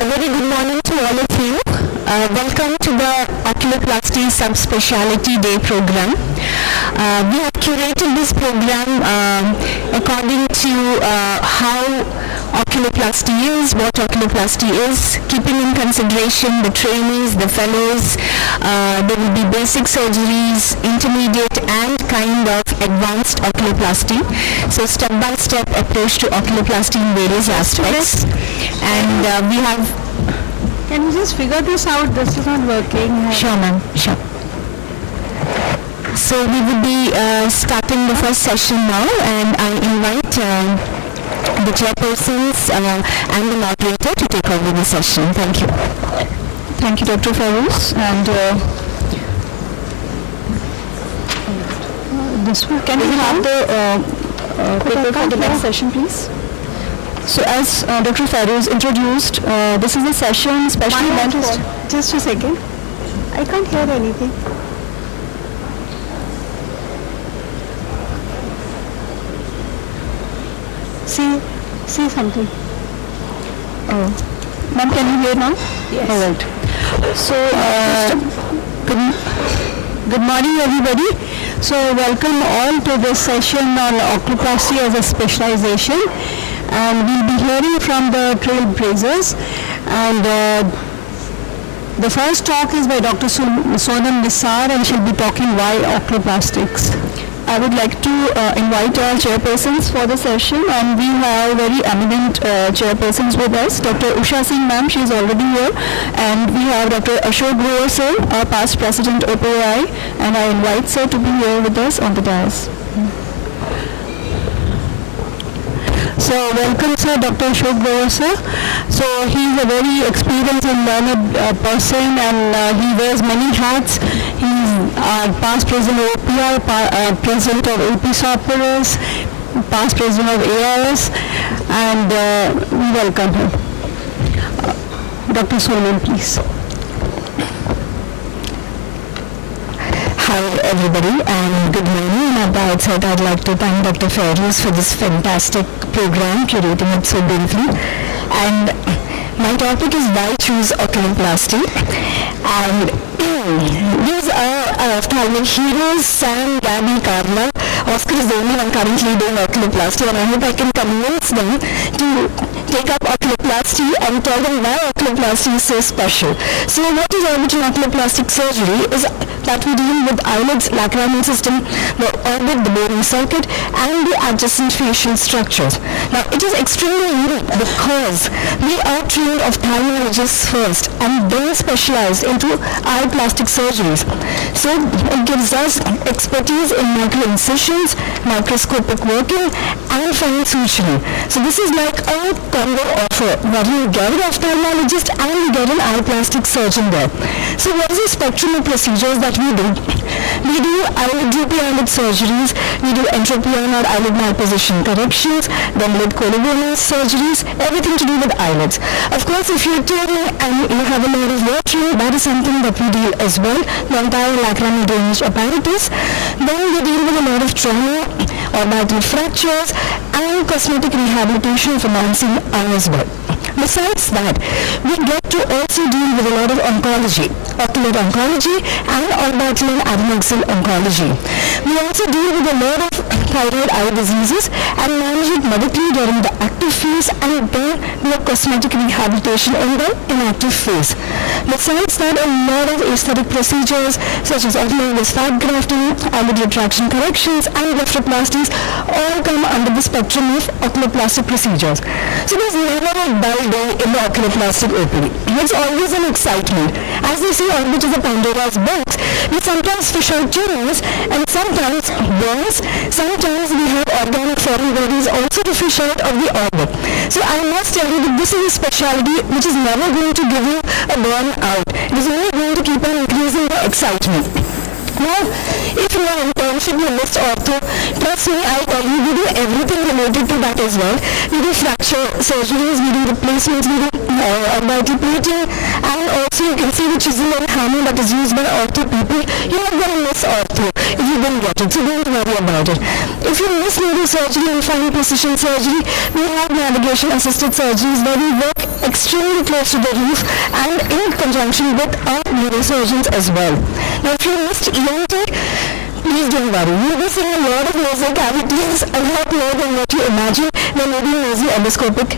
A very good morning to all of you. Welcome to the Oculoplasty Subspeciality Day program. We have curated this program according to how oculoplasty is, what oculoplasty is, keeping in consideration the trainees, the fellows. There will be basic surgeries, intermediate and kind of advanced oculoplasty. So step-by-step approach to oculoplasty in various aspects. And we have... Can you just figure this out? This is not working. Sure, ma'am. Sure. So we will be starting the first session now, and I invite the chairpersons and the moderator to take over the session. Thank you. Thank you, Dr. Feroz. And this one, can we have the paper for the next session, please? So as Dr. Feroz introduced, this is a session specially meant for... Just a second. I can't hear anything. See something. Oh. Ma'am, can you hear now? Yes. All right. So, good morning, everybody. So, welcome all to this session on oculoplasty as a specialization. And we'll be hearing from the trailblazers. And the first talk is by Dr. Sonam Nisar, and she'll be talking why oculoplastics. I would like to invite our chairpersons for the session, and we have very eminent chairpersons with us. Dr. Usha Singh ma'am, she is already here, and we have Dr. Ashok Grover sir, our past president of OPI, and I invite sir to be here with us on the dais. So welcome sir, Dr. Ashok Grover sir. So he is a very experienced and learned person, and he wears many hats. He is past president of OPI, president of APSOPRS, past president of AIOC, and we welcome him. Dr. Solman, please. Hi everybody, and good morning. And at the outset, I'd like to thank Dr. Feroz for this fantastic program, curating it so beautifully. And my topic is why choose oculoplasty. And these are ophthalmic heroes, Sam, Gabby, Carla. Oscar is the only one currently doing oculoplasty, and I hope I can convince them to take up oculoplasty and tell them why oculoplasty is so special. So what is orbital oculoplastic surgery is that we deal with eyelids, lacrimal system, the orbit, the boring circuit, and the adjacent facial structures. Now it is extremely unique because we are trained ophthalmologists first and then specialized into eye plastic surgeries. So it gives us expertise in micro-incisions, microscopic working, and fine suturing. So this is like a combo offer where you get an ophthalmologist and you get an eye plastic surgeon there. So what is the spectrum of procedures that we do? We do eyelid droopy eyelid surgeries, we do entropion or eyelid malposition corrections, then lid cologonal surgeries, everything to do with eyelids. Of course, if you're turning and you have a lot of watering, that is something that we deal as well, the entire lacrimal drainage apparatus. Then we deal with a lot of trauma, orbital fractures, and cosmetic rehabilitation for enhancing eye as well. Besides that, we get to also deal with a lot of oncology, ocular oncology and orbital and adnexal oncology. We also deal with a lot of thyroid eye diseases and manage it medically during the active phase, and then do a cosmetic rehabilitation in the inactive phase. Besides that, a lot of aesthetic procedures such as autologous fat grafting, eyelid retraction corrections, and blepharoplasties all come under the spectrum of oculoplastic procedures. So there's never a dull day in the oculoplastic OPD. It's always an excitement. As they say, orbit is a Pandora's box. We sometimes fish out tumors, and sometimes burns. Sometimes we have organic foreign bodies also to fish out of the orbit. So I must tell you that this is a specialty which is never going to give you a burn out. It is only going to keep on increasing the excitement. Now, if you are in terms mentioned you missed ortho. Trust me, I tell you, we do everything related to that as well. We do fracture surgeries, we do replacements, we do vital plating, and also you can see the chisel and hammer that is used by ortho people. You're not going to miss ortho if you didn't get it, so don't worry about it. If you miss neurosurgery and fine precision surgery, we have navigation assisted surgeries where we work extremely close to the roof and in conjunction with our neurosurgeons as well. Now if you missed ENT, please don't worry. You'll be seeing a lot of nasal cavities, a lot more than what you imagine. There may be nasal endoscopic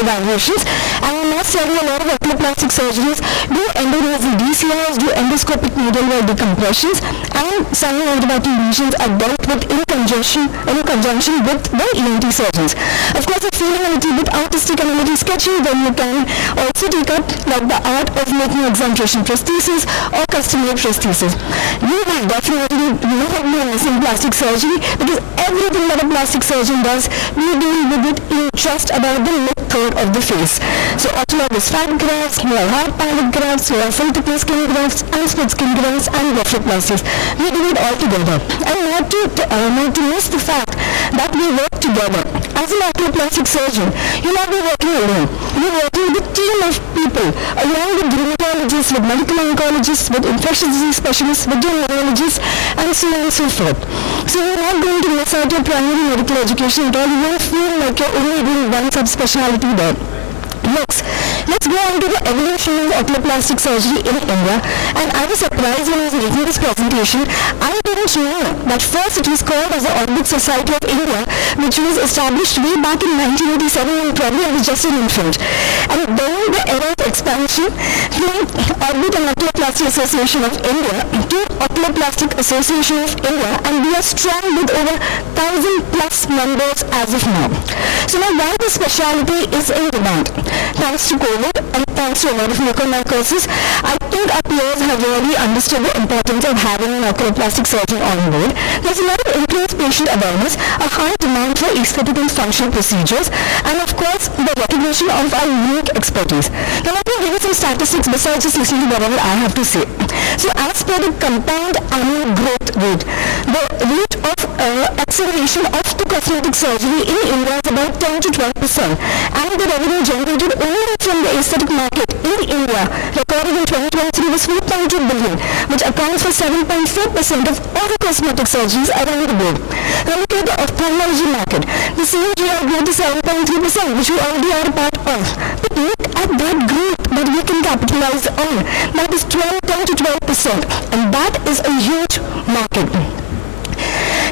evaluations. And I must tell you, a lot of oculoplastic surgeries do endonasal DCIs, do endoscopic needle wall decompressions, and some antibiotic lesions are dealt with in conjunction with the ENT surgeons. Of course, if you're feeling a little bit artistic and a little sketchy, then you can also take up like the art of making exantration prosthesis or custom-made prosthesis. You will definitely not be missing plastic surgery because everything that a plastic surgeon does, we deal with it in just about the mid-third of the face. So autologous fat grafts, we have hard palate grafts, we have full-thickness skin grafts, and split skin grafts, and blepharoplasties. We do it all together. And not to miss the fact that we work together. As an oculoplastic surgeon, you'll not be working alone. You're working with a team of people, along with rheumatologists, with medical oncologists, with infectious disease specialists, with neurologists, and so on and so forth. So you're not going to miss out your primary medical education at all. You won't feel like you're only doing one subspecialty there. Next, let's go on to the evolution of oculoplastic surgery in India. And I was surprised when I was making this presentation. I didn't know that first it was called as the Orbit Society of India, which was established way back in 1987 when probably I was just an infant. And then the era of expansion from Orbit and Oculoplasty Association of India to Oculoplastic Association of India, and we are strong with over 1,000 plus members as of now. So now why this specialty is in demand? Thanks to COVID and thanks to a lot of mucormycosis, I think our peers have really understood the importance of having an oculoplastic surgeon on board. There's a lot of increased patient awareness, a high demand for aesthetic and functional procedures, and of course, the recognition of our unique expertise. Now let me give you some statistics besides just listening to whatever I have to say. So as per the compound annual growth rate, the rate of acceleration of the cosmetic surgery in India is about 10 to 12%, and the revenue generated only from the aesthetic market in India recorded in 2023 was 4.2 billion, which accounts for 7.4% of all the cosmetic surgeries around the globe. Now look at the ophthalmology market. The CAGR growth is 7.3%, which we already are a part of. But look at that growth that we can capitalize on. That is 10 to 12%, and that is a huge market.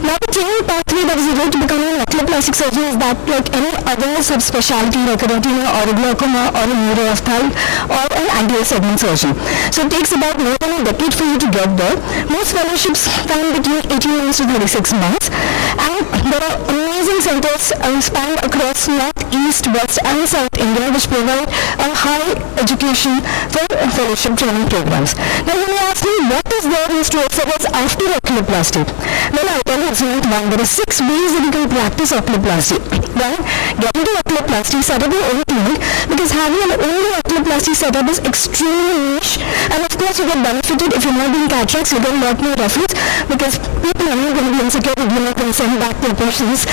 Now the training pathway that is needed to become an oculoplastic surgeon is that like any other subspecialty like a retina or a glaucoma or a neuroophthalm or an anterior segment surgeon. So it takes about more than a decade for you to get there. Most fellowships span between 18 months to 36 months, and there are amazing centers spanned across North, East, West and South India which provide a high education for fellowship training programs. Now when you ask me what is there in store for us after oculoplasty, well I tell you it's not one. There are 6 ways that you can practice oculoplasty. One, get into oculoplasty, set up your own clinic, because having an only oculoplasty setup is extremely niche, and of course you get benefited if you're not doing cataracts, you get a lot more referrals because people are not going to be insecure if you're not going to send back their patients.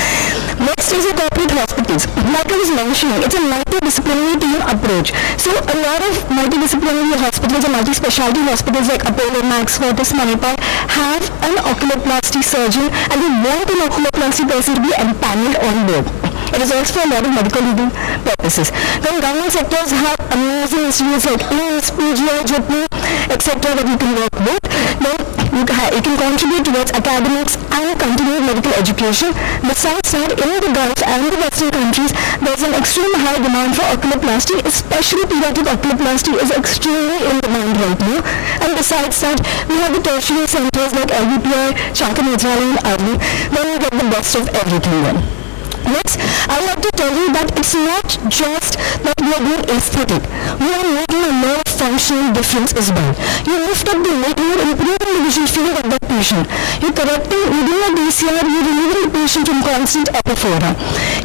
Next is your corporate hospitals. Like I was mentioning, it's a multidisciplinary team approach. So a lot of multidisciplinary hospitals or multi-specialty hospitals like Apollo, Max, Fortis, Manipal have an oculoplasty surgeon, and we want an oculoplasty person to be empaneled on board. It is also for a lot of medical legal purposes. Then government sectors have amazing institutes like AIOC, PGI, GP, etc. that you can work with. Then you can contribute towards academics and continued medical education. Besides that, in the Gulf and the Western countries, there is an extreme high demand for oculoplasty, especially pediatric oculoplasty is extremely in demand right now. And besides that, we have the tertiary centers like LVPI, Shankar-Netralu and Arvi, where you get the best of everything then. Next, I would like to tell you that it's not just that we are doing aesthetic. We are making a lot of functional difference as well. You lift up the leg, you are improving the visual field of that patient. You are correcting within a DCR, you are relieving the patient from constant epiphora.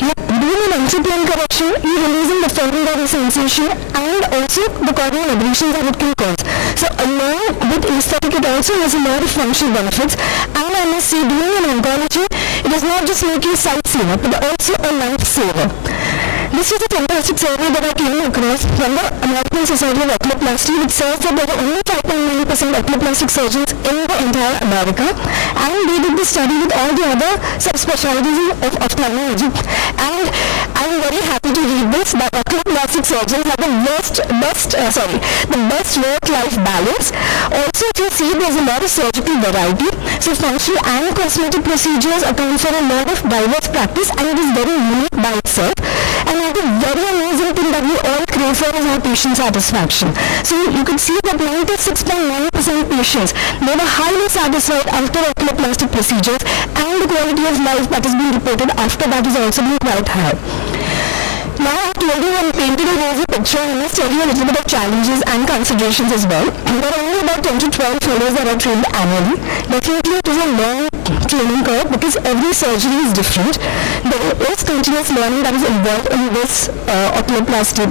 You are doing an entry plane correction, you're releasing the foreign body sensation and also the corneal abrasions that it can cause. So along with aesthetic, it also has a lot of functional benefits. And I must say, doing an oncology, it does not just make you sightseeing, but also a lifesaver. This is a fantastic survey that I came across from the American Society of Oculoplasty, which says that there are only 5.9% oculoplastic surgeons in the entire America, and they did this study with all the other subspecialties of ophthalmology. And I'm very happy to read this, that oculoplastic surgeons have the best work-life balance. Also, if you see, there's a lot of surgical variety. So functional and cosmetic procedures account for a lot of diverse practice, and it is very unique by itself. And I think very amazing thing that we all crave for is our patient satisfaction. So you can see that 96.9% patients, they were highly satisfied after oculoplastic procedures, and the quality of life that is being reported after that is also being quite high. Now I've told you and painted a rosy picture, I must tell you a little bit of challenges and considerations as well. There are only about 10 to 12 fellows that are trained annually. Definitely it is a long training curve because every surgery is different. There is continuous learning that is involved in this oculoplasty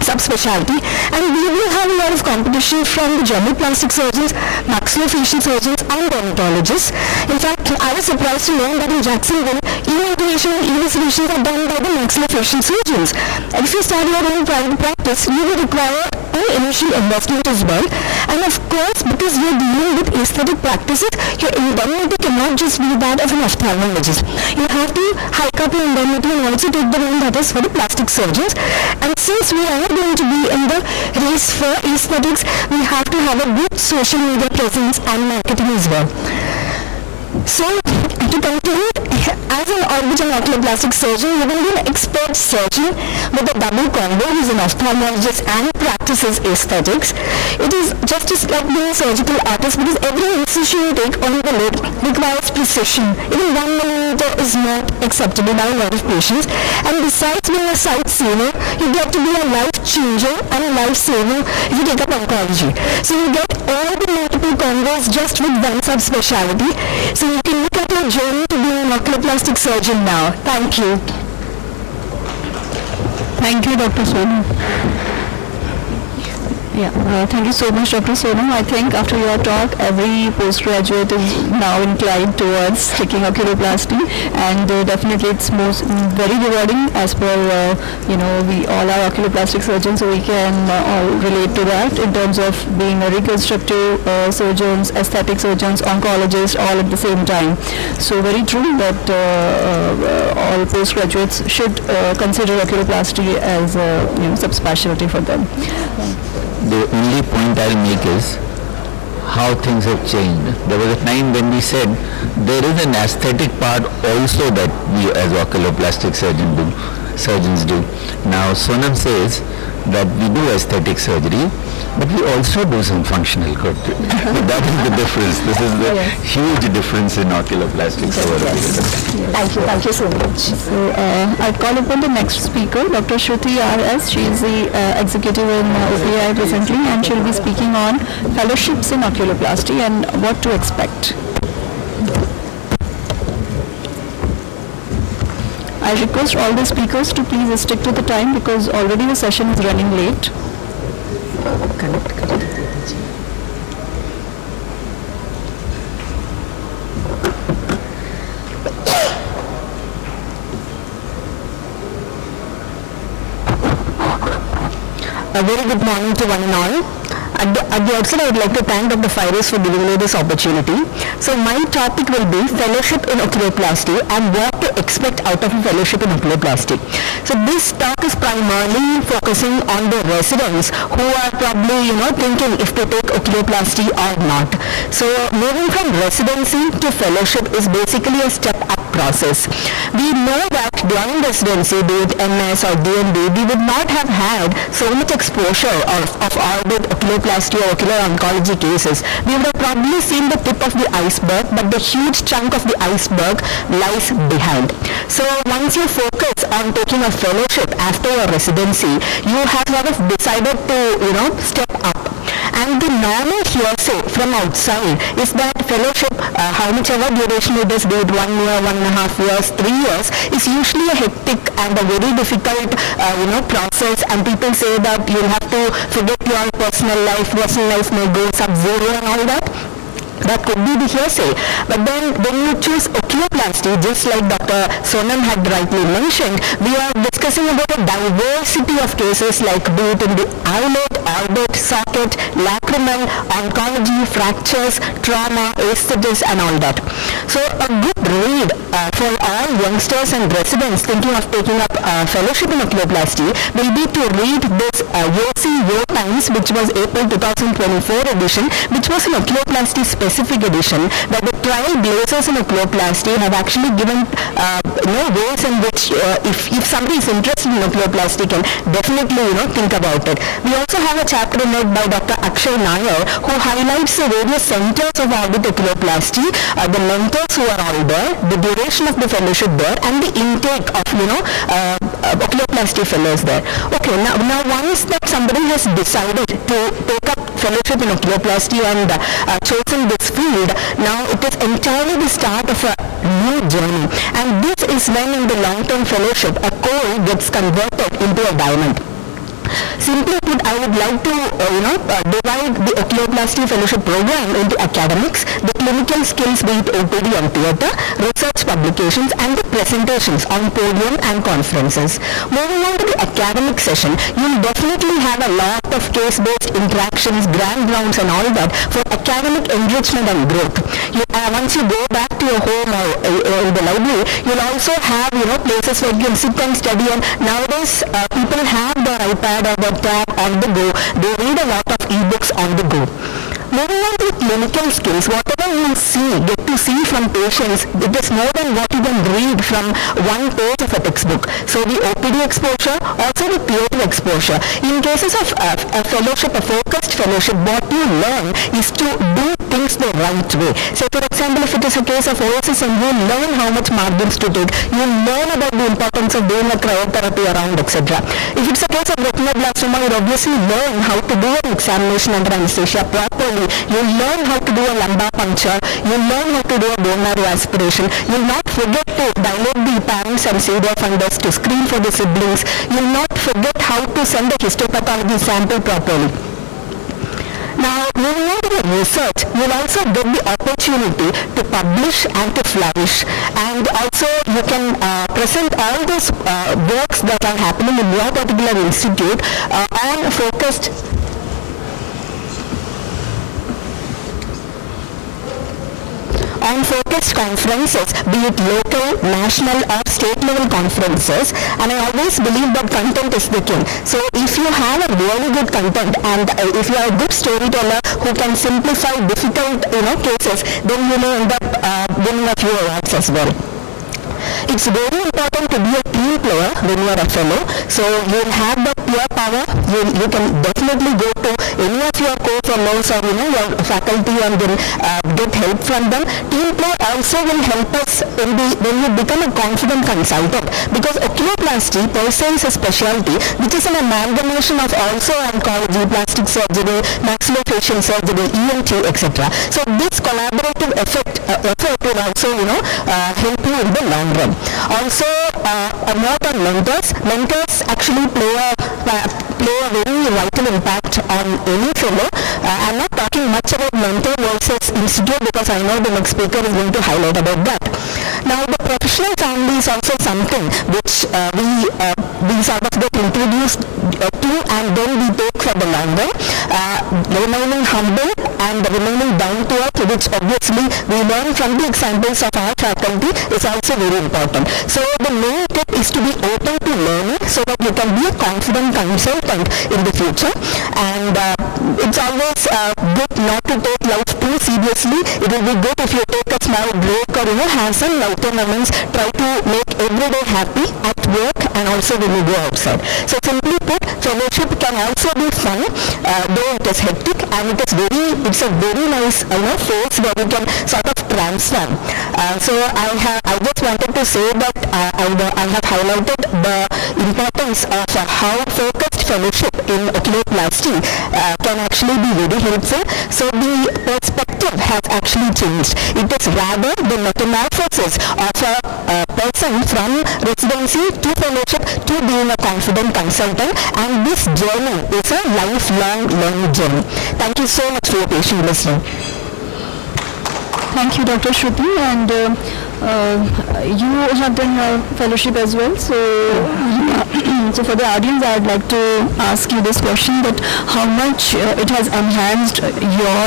subspecialty, and we will have a lot of competition from the general plastic surgeons, maxillofacial surgeons and dermatologists. In fact, I was surprised to learn that in Jacksonville, evaluation and evaluations are done by the maxillofacial surgeons. And if you start your own private practice, you will require an initial investment as well. And of course, because we are dealing with aesthetic practices, your indemnity cannot just be that of an ophthalmologist. You have to hike up your indemnity and also take the one that is for the plastic surgeons. And since we are going to be in the race for aesthetics, we have to have a good social media presence and marketing as well. So, to conclude, as an orbital oculoplastic surgeon, you will be an expert surgeon with a double combo who is an ophthalmologist and practices aesthetics. It is just as like being a surgical artist because every incision you take on the lid requires precision. Even 1 millimeter is not acceptable by a lot of patients. And besides being a sightseer, you get to be a life changer and a lifesaver if you take up oncology. So you get all the multiple combos just with one subspecialty. So you can look at your journey to be an oculoplastic surgeon now. Thank you. Thank you, Dr. Sonu. Thank you so much, Dr. Sonu. I think after your talk, every postgraduate is now inclined towards taking oculoplasty, and definitely it's very rewarding as per, we all are oculoplastic surgeons, so we can all relate to that in terms of being a reconstructive surgeons, aesthetic surgeons, oncologists, all at the same time. So very true that all postgraduates should consider oculoplasty as a subspecialty for them. The only point I'll make is how things have changed. There was a time when we said there is an aesthetic part also that we as oculoplastic surgeons do. Now Sonam says that we do aesthetic surgery, but we also do some functional work. That is the difference. This is the huge difference in oculoplastics. Thank you so much. So I call upon the next speaker, Dr. Shruti R.S. She is the executive in OPI presently, and she will be speaking on fellowships in oculoplasty and what to expect. I request all the speakers to please stick to the time because already the session is running late. A very good morning to one and all. At the outset, I would like to thank Dr. Firoz for giving me this opportunity. So my topic will be fellowship in oculoplasty and what to expect out of a fellowship in oculoplasty. So this talk is primarily focusing on the residents who are probably, thinking if to take oculoplasty or not. So moving from residency to fellowship is basically a step-up process. We know that during residency, be it MS or DND, we would not have had so much exposure of orbit oculoplasty or ocular oncology cases. We would have probably seen the tip of the iceberg, but the huge chunk of the iceberg lies behind. So once you focus on taking a fellowship after your residency, you have sort of decided to, step up. And the normal hearsay from outside is that fellowship, how much ever duration it is, be it 1 year, 1.5 years, 3 years, is usually a hectic and a very difficult, process. And people say that you'll have to forget your personal life may go sub-zero and all that. That could be the hearsay. But then when you choose oculoplasty, just like Dr. Sonam had rightly mentioned, we are discussing about a diversity of cases like be it in the eyelid, orbit, socket, lacrimal, oncology, fractures, trauma, aesthetics and all that. So a good read for all youngsters and residents thinking of taking up fellowship in oculoplasty will be to read this AIOC Yo Times, which was April 2024 edition, which was an oculoplasty specific edition, where the trailblazers in oculoplasty have actually given ways in which if somebody is interested in oculoplasty can definitely think about it. We also have a chapter in it by Dr. Akshay Nair who highlights the various centers of orbit oculoplasty, the mentors who are all there, the duration of the fellowship there, and the intake of oculoplasty fellows there. Okay, now once that somebody has decided to take up fellowship in oculoplasty and chosen this field, now it is entirely the start of a new journey, and this is when in the long-term fellowship a coal gets converted into a diamond. Simply put, I would like to divide the oculoplasty fellowship program into academics, the clinical skills, be it OPD and theatre, research publications, and the presentations on podium and conferences. Moving on to the academic session, you will definitely have a lot of case-based interactions, grand rounds and all that for academic enrichment and growth. Once you go back to your home or in the library, you'll also have places where you can sit and study, and nowadays people have their iPad or their tab on the go. They read a lot of e-books on the go. Moving on to the clinical skills, whatever you get to see from patients, it is more than what you can read from one page of a textbook. So the OPD exposure, also the theatre exposure. In cases of a fellowship, a focused fellowship, what you learn is to do things the right way. So for example, if it is a case of OSS, and you learn how much margins to take, you learn about the importance of doing a cryotherapy around, etc. If it's a case of retinoblastoma, you obviously learn how to do an examination under anesthesia properly. You learn how to do a lumbar puncture. You learn how to do a bone marrow aspiration. You'll not forget to dilate the parents and see their funders, to screen for the siblings. You'll not forget how to send a histopathology sample properly. Now, moving on to the research, you'll also get the opportunity to publish and to flourish. And also, you can present all those works that are happening in your particular institute on focused conferences, be it local, national or state level conferences. And I always believe that content is the king. So if you have a really good content, and if you are a good storyteller who can simplify difficult cases, then you may end up winning a few awards as well. It's very important to be a team player when you are a fellow. So you'll have that peer power. You can definitely go to any of your co-fellows or your faculty and then get help from them. Team play also will help us when you become a confident consultant, because oculoplasty per se is a specialty which is an amalgamation of also oncology, plastic surgery, maxillofacial surgery, ENT, etc. So this collaborative effort will also help you in the long run. Also, a note on mentors. Mentors actually play a very vital impact on any fellow. I'm not talking much about mentor versus institute, because I know the next speaker is going to highlight about that. Now, the professional family is also something which we sort of get introduced to, and then we take for the long run. Remaining humble and remaining down to earth, which obviously we learn from the examples of our faculty, is also very important. So the main tip is to be open to learning so that you can be a confident consultant in the future. And it's always good not to take life too seriously. It will be good if you take a small break or have some lighter moments. Try to make every day happy at work and also when you go outside. So simply put, fellowship can also be fun, though it is hectic, and it's a very nice phase where you can sort of transform. So I just wanted to say that I have highlighted the importance of how focused fellowship in oculoplasty can actually be very helpful. So the perspective has actually changed. It is rather the metamorphosis of a person from residency to fellowship to being a confident consultant, and this journey is a lifelong learning journey. Thank you so much for your patient listening. Thank you, Dr. Shruti, and you have done your fellowship as well. So for the audience, I'd like to ask you this question: that how much it has enhanced your,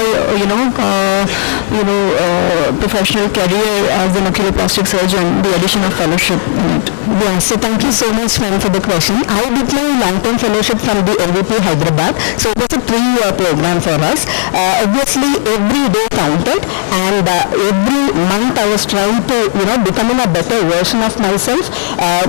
professional career as an oculoplastic surgeon, the addition of fellowship in it. Yeah, so thank you so much, ma'am, for the question. I did my long-term fellowship from the MVP Hyderabad, so it was a 3-year program for us. Obviously, every day counted, and every month I was trying to, becoming a better version of myself,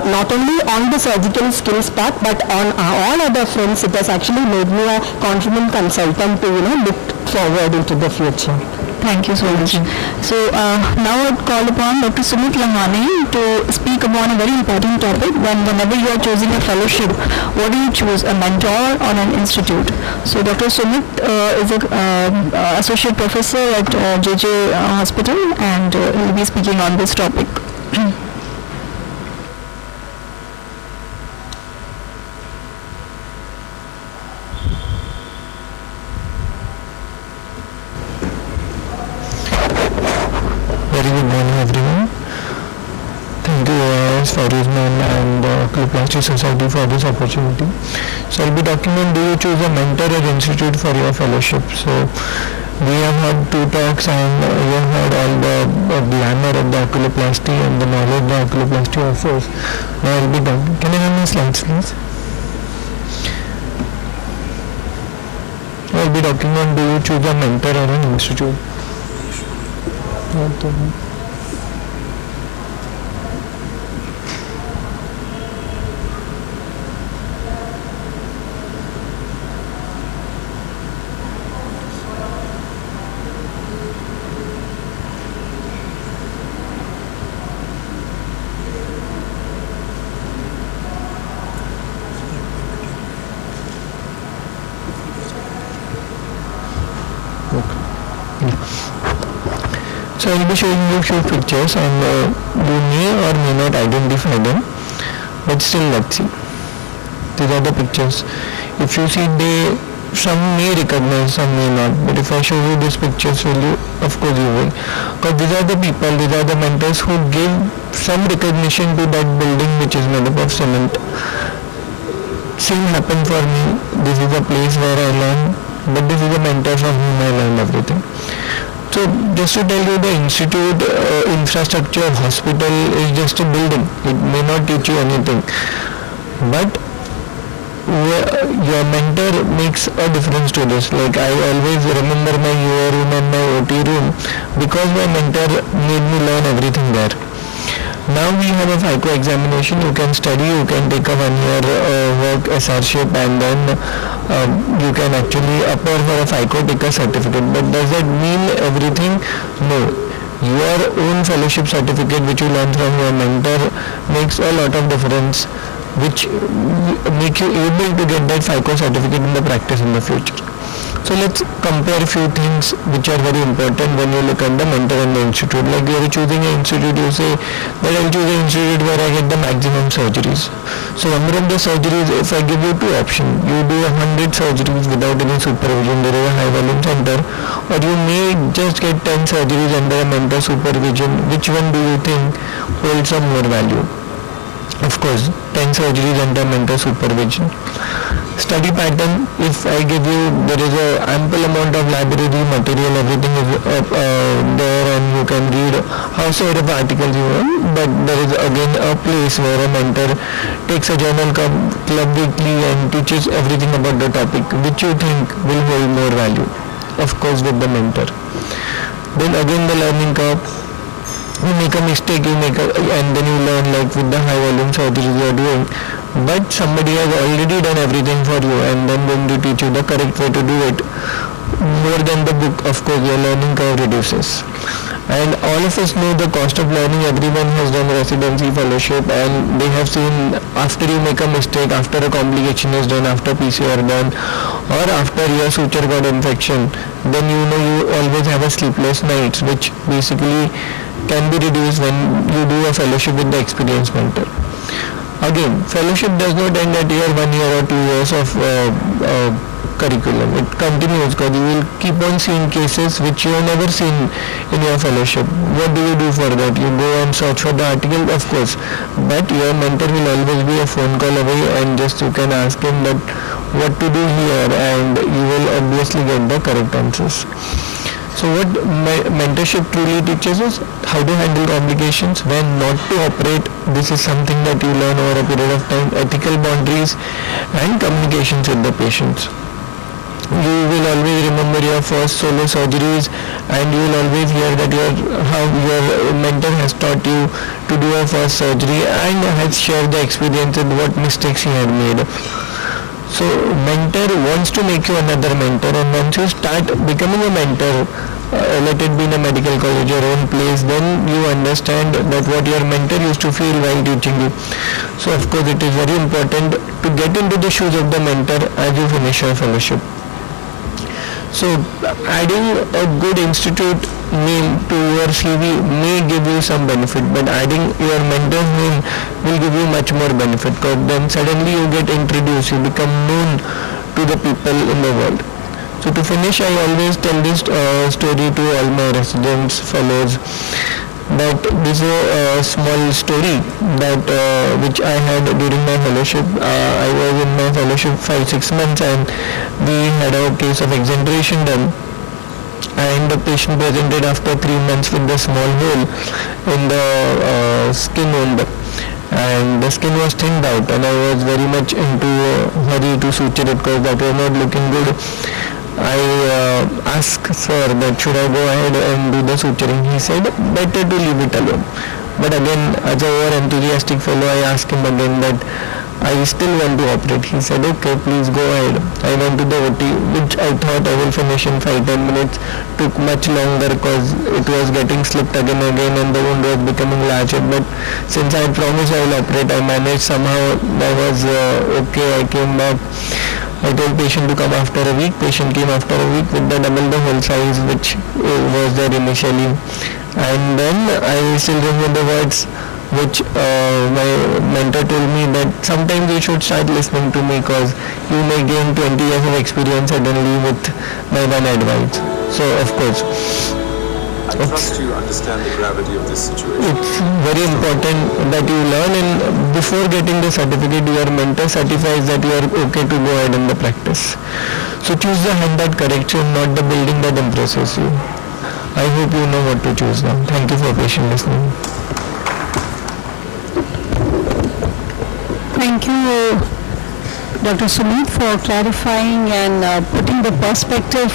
not only on the surgical skills part, but on all other fronts. It has actually made me a confident consultant to, look forward into the future. Thank you so much. So now I'd call upon Dr. Sumit Lamani to speak upon a very important topic. Whenever you are choosing a fellowship, what do you choose, a mentor or an institute? So Dr. Sumit is an associate professor at JJ Hospital, and he will be speaking on this topic. Very good morning, everyone. Thank you, Farouz ma'am and Oculoplasty Society for this opportunity. So I'll be talking on, do you choose a mentor or institute for your fellowship? So we have had 2 talks, and you have heard all the glamour of the oculoplasty and the knowledge the oculoplasty offers. Now I'll be talking. Can I have my slides, please? I'll be talking on, do you choose a mentor or an institute? So I will be showing you a few pictures, and you may or may not identify them, but still let's see. These are the pictures. If you see, some may recognize, some may not, but if I show you these pictures, will you? Of course you will. Because these are the people, these are the mentors who give some recognition to that building which is made up of cement. Same happened for me. This is a place where I learned, but this is a mentor from whom I learned everything. So just to tell you, the institute, infrastructure, hospital is just a building. It may not teach you anything, but your mentor makes a difference to this. Like, I always remember my UA room and my OT room because my mentor made me learn everything there. Now we have a FICO examination. You can study, you can take a 1-year work SRship, and then you can actually apply for a FICO, take a certificate. But does that mean everything? No. Your own fellowship certificate which you learn from your mentor makes a lot of difference, which make you able to get that FICO certificate in the practice in the future. So let's compare a few things which are very important when you look at the mentor and the institute. Like, you are choosing an institute, you say that I'll choose an institute where I get the maximum surgeries. So number of the surgeries, if I give you 2 options, you do 100 surgeries without any supervision, there is a high volume center, or you may just get 10 surgeries under a mentor supervision. Which one do you think holds some more value? Of course, 10 surgeries under mentor supervision. Study pattern, if I give you, there is a ample amount of library material, everything is there, and you can read however of articles you want, but there is again a place where a mentor takes a journal club weekly and teaches everything about the topic. Which you think will hold more value? Of course, with the mentor. Then again, the learning curve. You make a mistake, and then you learn, like with the high volume surgeries you are doing, but somebody has already done everything for you and then going to teach you the correct way to do it. More than the book, of course, your learning curve reduces. And all of us know the cost of learning. Everyone has done residency, fellowship, and they have seen after you make a mistake, after a complication is done, after PCR done, or after your suture got infection, then you know you always have a sleepless nights, which basically can be reduced when you do a fellowship with the experienced mentor. Again, fellowship does not end at year 1 year or 2 years of curriculum. It continues because you will keep on seeing cases which you have never seen in your fellowship. What do you do for that? You go and search for the article, of course, but your mentor will always be a phone call away, and just you can ask him that what to do here, and you will obviously get the correct answers. So what mentorship truly teaches us, how to handle complications, when not to operate. This is something that you learn over a period of time. Ethical boundaries and communications with the patients. You will always remember your first solo surgeries, and you will always hear that how your mentor has taught you to do a first surgery and has shared the experience and what mistakes he had made. So mentor wants to make you another mentor, and once you start becoming a mentor, let it be in a medical college, your own place, then you understand that what your mentor used to feel while teaching you. So of course it is very important to get into the shoes of the mentor as you finish your fellowship. So adding a good institute name to your CV may give you some benefit, but adding your mentor's name will give you much more benefit, because then suddenly you get introduced, you become known to the people in the world. So to finish, I always tell this story to all my residents, fellows, that this is a small story that which I had during my fellowship. I was in my fellowship 5-6 months, and we had a case of exenteration done, and the patient presented after 3 months with the small hole in the skin wound, and the skin was thinned out, and I was very much into hurry to suture it because that was not looking good. I asked sir that should I go ahead and do the suturing. He said better to leave it alone. But again, as a over enthusiastic fellow, I asked him again that I still want to operate. He said okay, please go ahead. I went to the OT, which I thought I will finish in 5-10 minutes. Took much longer because it was getting slipped again and the wound was becoming larger. But since I promised I will operate, I managed somehow. I was okay. I came back. I told patient to come after a week. Patient came after a week with the double the whole size which was there initially. And then I still remember the words which my mentor told me, that sometimes you should start listening to me because you may gain 20 years of experience suddenly with my one advice. So of course, I trust you understand the gravity of this situation. it's very important that you learn, and before getting the certificate, your mentor certifies that you are okay to go ahead in the practice. So choose the hand that corrects you, not the building that impresses you. I hope you know what to choose now. Thank you for patient listening. Thank you, Dr. Sumit, for clarifying and putting the perspective.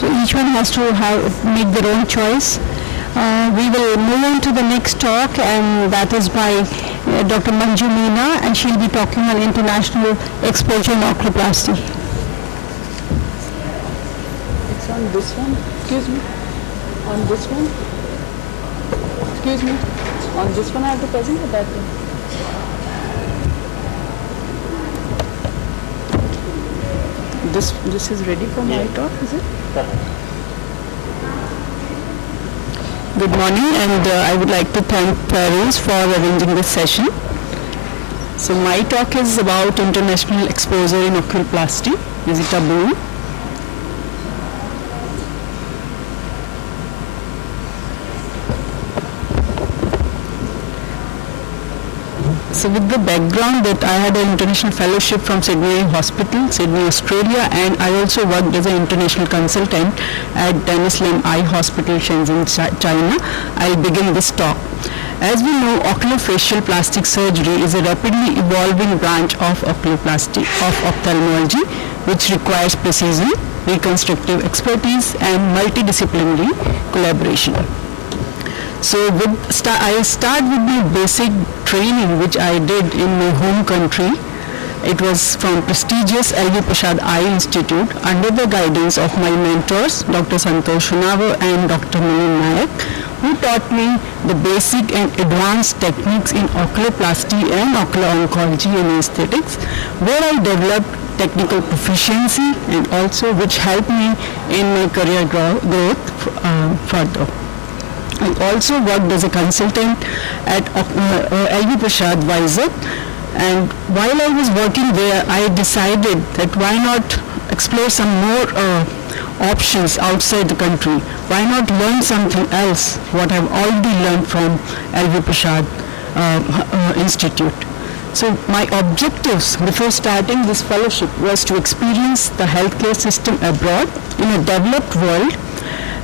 So each one has to make their own choice. We will move on to the next talk, and that is by Dr. Manju Meena, and she'll be talking on international exposure in oculoplasty. It's on this one. Excuse me. On this one. Excuse me. On this one I have to present or that one? This is ready for my talk, is it? Good morning, and I would like to thank Parents for arranging this session. So my talk is about international exposure in oculoplasty. Is it a boom? So with the background that I had an international fellowship from Sydney Hospital, Sydney, Australia, and I also worked as an international consultant at Dennis Lim Eye Hospital, Shenzhen, China, I'll begin this talk. As we know, oculofacial plastic surgery is a rapidly evolving branch of oculoplasty, of ophthalmology, which requires precision, reconstructive expertise, and multidisciplinary collaboration. So I start with the basic training which I did in my home country. It was from prestigious L.V. Prasad Eye Institute under the guidance of my mentors, Dr. Santosh Hunavar and Dr. Milind Nayak, who taught me the basic and advanced techniques in oculoplasty and ocular oncology and aesthetics, where I developed technical proficiency and also which helped me in my career growth further. I also worked as a consultant at L.V. Prasad Vizag, and while I was working there, I decided that why not explore some more options outside the country. Why not learn something else, what I've already learned from L.V. Prasad Institute. So my objectives before starting this fellowship was to experience the healthcare system abroad in a developed world.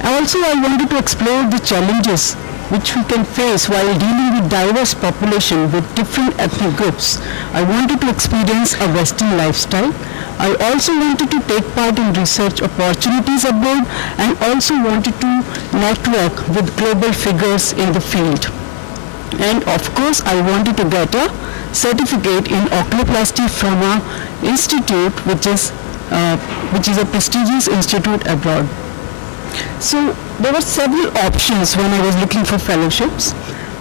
Also, I wanted to explore the challenges which we can face while dealing with diverse population with different ethnic groups. I wanted to experience a Western lifestyle. I also wanted to take part in research opportunities abroad and also wanted to network with global figures in the field. And of course, I wanted to get a certificate in oculoplasty from an institute which is a prestigious institute abroad. So there were several options when I was looking for fellowships,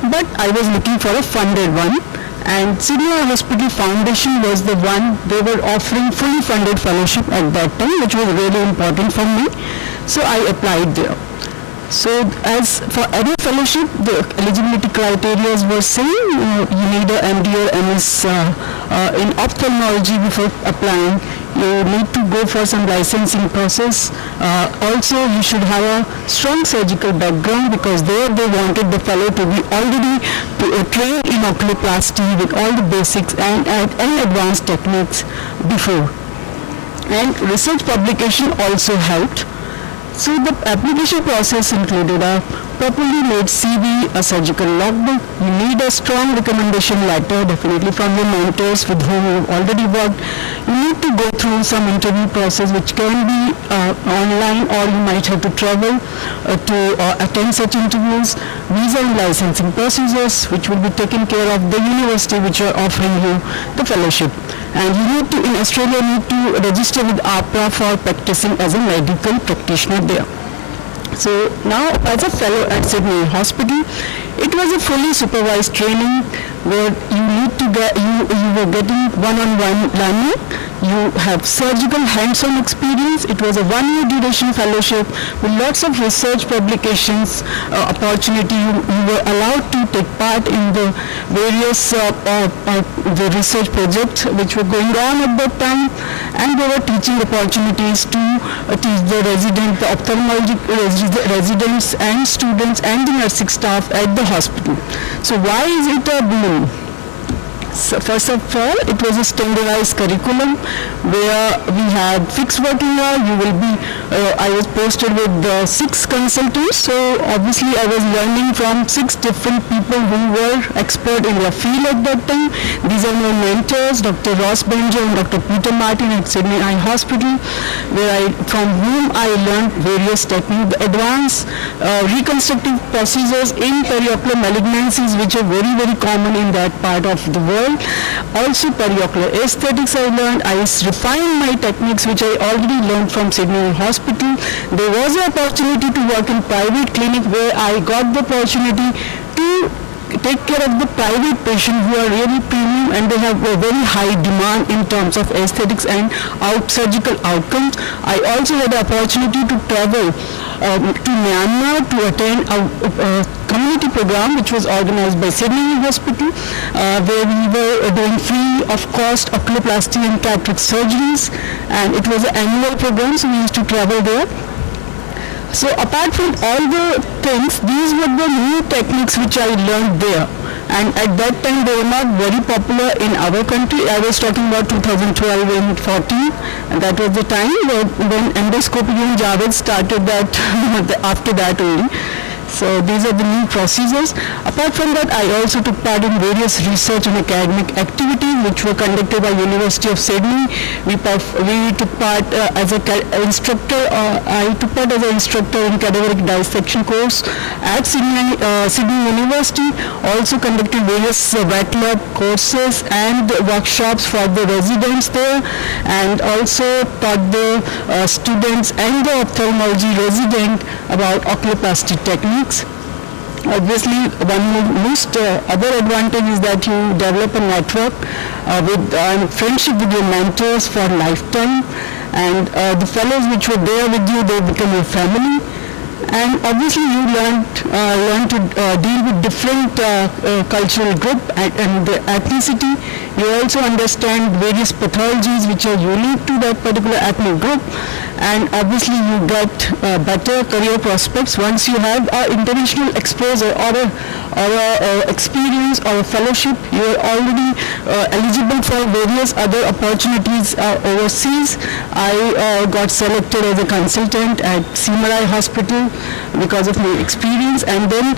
but I was looking for a funded one, and Sydney Hospital Foundation was the one. They were offering fully funded fellowship at that time, which was really important for me. So I applied there. So as for any fellowship, the eligibility criteria were same. You need a MD or MS in ophthalmology before applying. You need to go for some licensing process. Also, you should have a strong surgical background, because there they wanted the fellow to be already trained in oculoplasty with all the basics and advanced techniques before. And research publication also helped. So the application process included a properly made CV, a surgical logbook. You need a strong recommendation letter, definitely from your mentors with whom you've already worked. You need to go through some interview process, which can be online, or you might have to travel to attend such interviews. Visa and licensing procedures, which will be taken care of the university which are offering you the fellowship. And you need to, in Australia, need to register with APRA for practicing as a medical practitioner there. So now, as a fellow at Sydney Hospital, it was a fully supervised training where you need to get, you were getting one-on-one learning. You have surgical hands-on experience. It was a 1-year duration fellowship with lots of research publications opportunity. You were allowed to take part in the various the research projects which were going on at that time, and there were teaching opportunities to teach the the ophthalmology residents and students and the nursing staff at the hospital. So why is it a boom? So first of all, it was a standardized curriculum where we had fixed working hour. You will be, I was posted with 6 consultants, so obviously I was learning from 6 different people who were expert in their field at that time. These are my mentors, Dr. Ross Benjo and Dr. Peter Martin at Sydney Eye Hospital, from whom I learned various techniques, advanced reconstructive procedures in periocular malignancies, which are very, very common in that part of the world. Also periocular aesthetics I learned. I refined my techniques which I already learned from Sydney Hospital. There was an opportunity to work in private clinic where I got the opportunity to take care of the private patients who are really premium and they have a very high demand in terms of aesthetics and surgical outcomes. I also had the opportunity to travel to Myanmar to attend a community program which was organized by Sydney Hospital, where we were doing free of cost oculoplasty and cataract surgeries, and it was an annual program, so we used to travel there. So apart from all the things, these were the new techniques which I learned there. And at that time they were not very popular in our country. I was talking about 2012 and 14, and that was the time when endoscopy and Javed started that after that only. So these are the new procedures. Apart from that, I also took part in various research and academic activities which were conducted by University of Sydney. We took part as an instructor. I took part as an instructor in cadaveric dissection course at Sydney University. Also conducted various wet lab courses and workshops for the residents there, and also taught the students and the ophthalmology resident about oculoplasty techniques. Obviously, one most other advantage is that you develop a network with friendship with your mentors for lifetime, and the fellows which were there with you, they become your family. And obviously you learn to deal with different cultural group and the ethnicity. You also understand various pathologies which are unique to that particular ethnic group, and obviously you get better career prospects once you have international exposure or a experience or a fellowship. You are already eligible for various other opportunities overseas. I got selected as a consultant at Simarai Hospital because of my experience, and then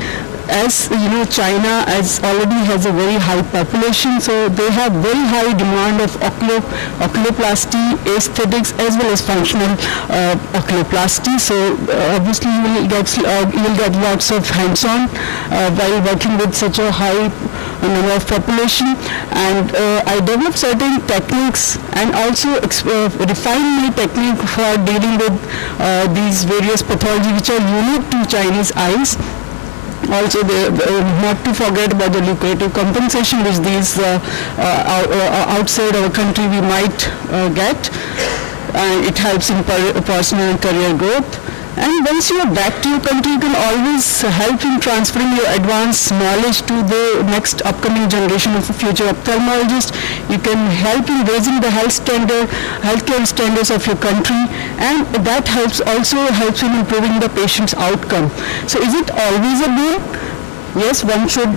as you know, China already has a very high population, so they have very high demand of oculoplasty, aesthetics as well as functional oculoplasty. So obviously you will get lots of hands-on while working with such a high number of population. And I developed certain techniques and also refined my technique for dealing with these various pathologies which are unique to Chinese eyes. Also, not to forget about the lucrative compensation which these outside our country we might get. It helps in personal and career growth. And once you are back to your country, you can always help in transferring your advanced knowledge to the next upcoming generation of future ophthalmologists. You can help in raising the healthcare standards of your country, and that also helps in improving the patient's outcome. So is it always a boon? Yes, one should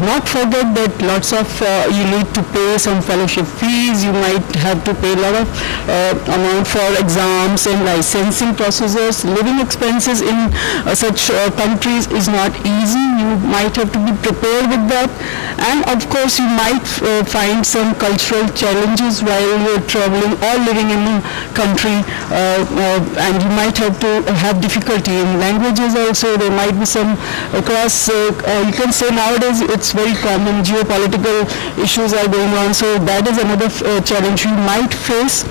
not forget that lots of you need to pay some fellowship fees. You might have to pay a lot of amount for exams and licensing procedures. Living expenses in such countries is not easy. You might have to be prepared with that, and of course you might find some cultural challenges while you're traveling or living in the country, and you might have to have difficulty in languages also. There might be some across you can say nowadays it's very common, geopolitical issues are going on, so that is another challenge you might face.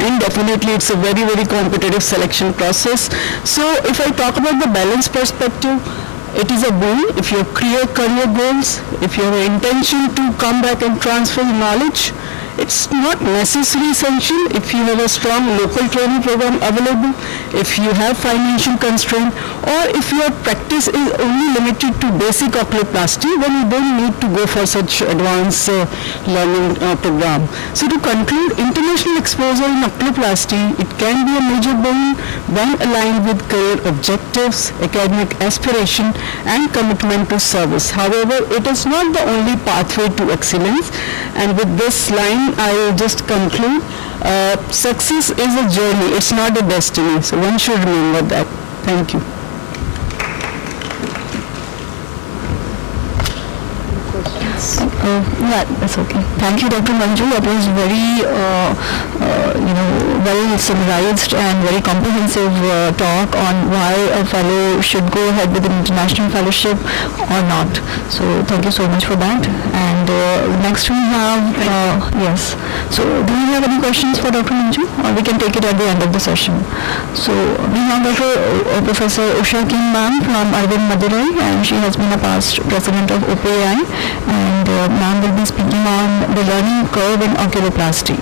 And definitely it's a very, very competitive selection process. So if I talk about the balance perspective, it is a boon if you have clear career goals, if you have an intention to come back and transfer knowledge. It's not necessarily essential if you have a strong local training program available, if you have financial constraint, or if your practice is only limited to basic oculoplasty, then you don't need to go for such advanced learning program. So to conclude, international exposure in oculoplasty, it can be a major boon when aligned with career objectives, academic aspiration, and commitment to service. However, it is not the only pathway to excellence, and with this line I will just conclude. Success is a journey, it's not a destiny, so one should remember that. Thank you. Yeah, that's okay. Thank you, Dr. Manju. That was very, well summarized and very comprehensive talk on why a fellow should go ahead with an international fellowship or not. So thank you so much for that. And next we have, yes. So do you have any questions for Dr. Manju, or we can take it at the end of the session? So we have Professor Usha Kim ma'am from Arvind Madurai, and she has been a past president of OPAI, and ma'am will be speaking on the learning curve in oculoplasty.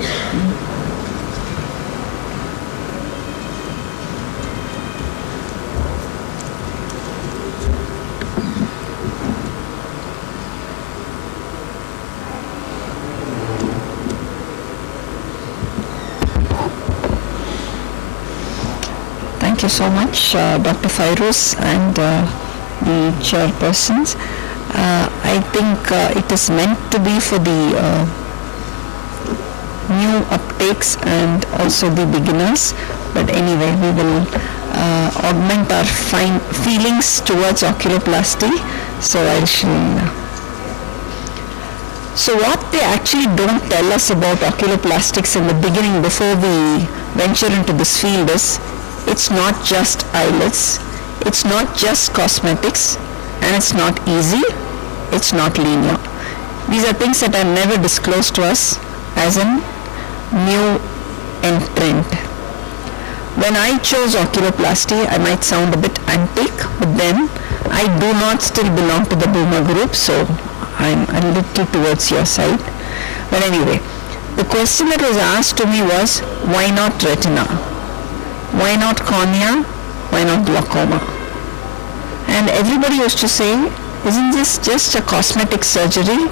Thank you so much, Dr. Fairuz and the chairpersons. I think it is meant to be for the new uptakes and also the beginners, but anyway we will augment our fine feelings towards oculoplasty. So I shall. So what they actually don't tell us about oculoplastics in the beginning before we venture into this field is it's not just eyelids, it's not just cosmetics, and it's not easy, it's not linear. These are things that are never disclosed to us as a new entrant. When I chose oculoplasty, I might sound a bit antique, but then I do not still belong to the boomer group, so I'm a little towards your side. But anyway, the question that was asked to me was, why not retina? Why not cornea? Why not glaucoma? And everybody used to say, isn't this just a cosmetic surgery?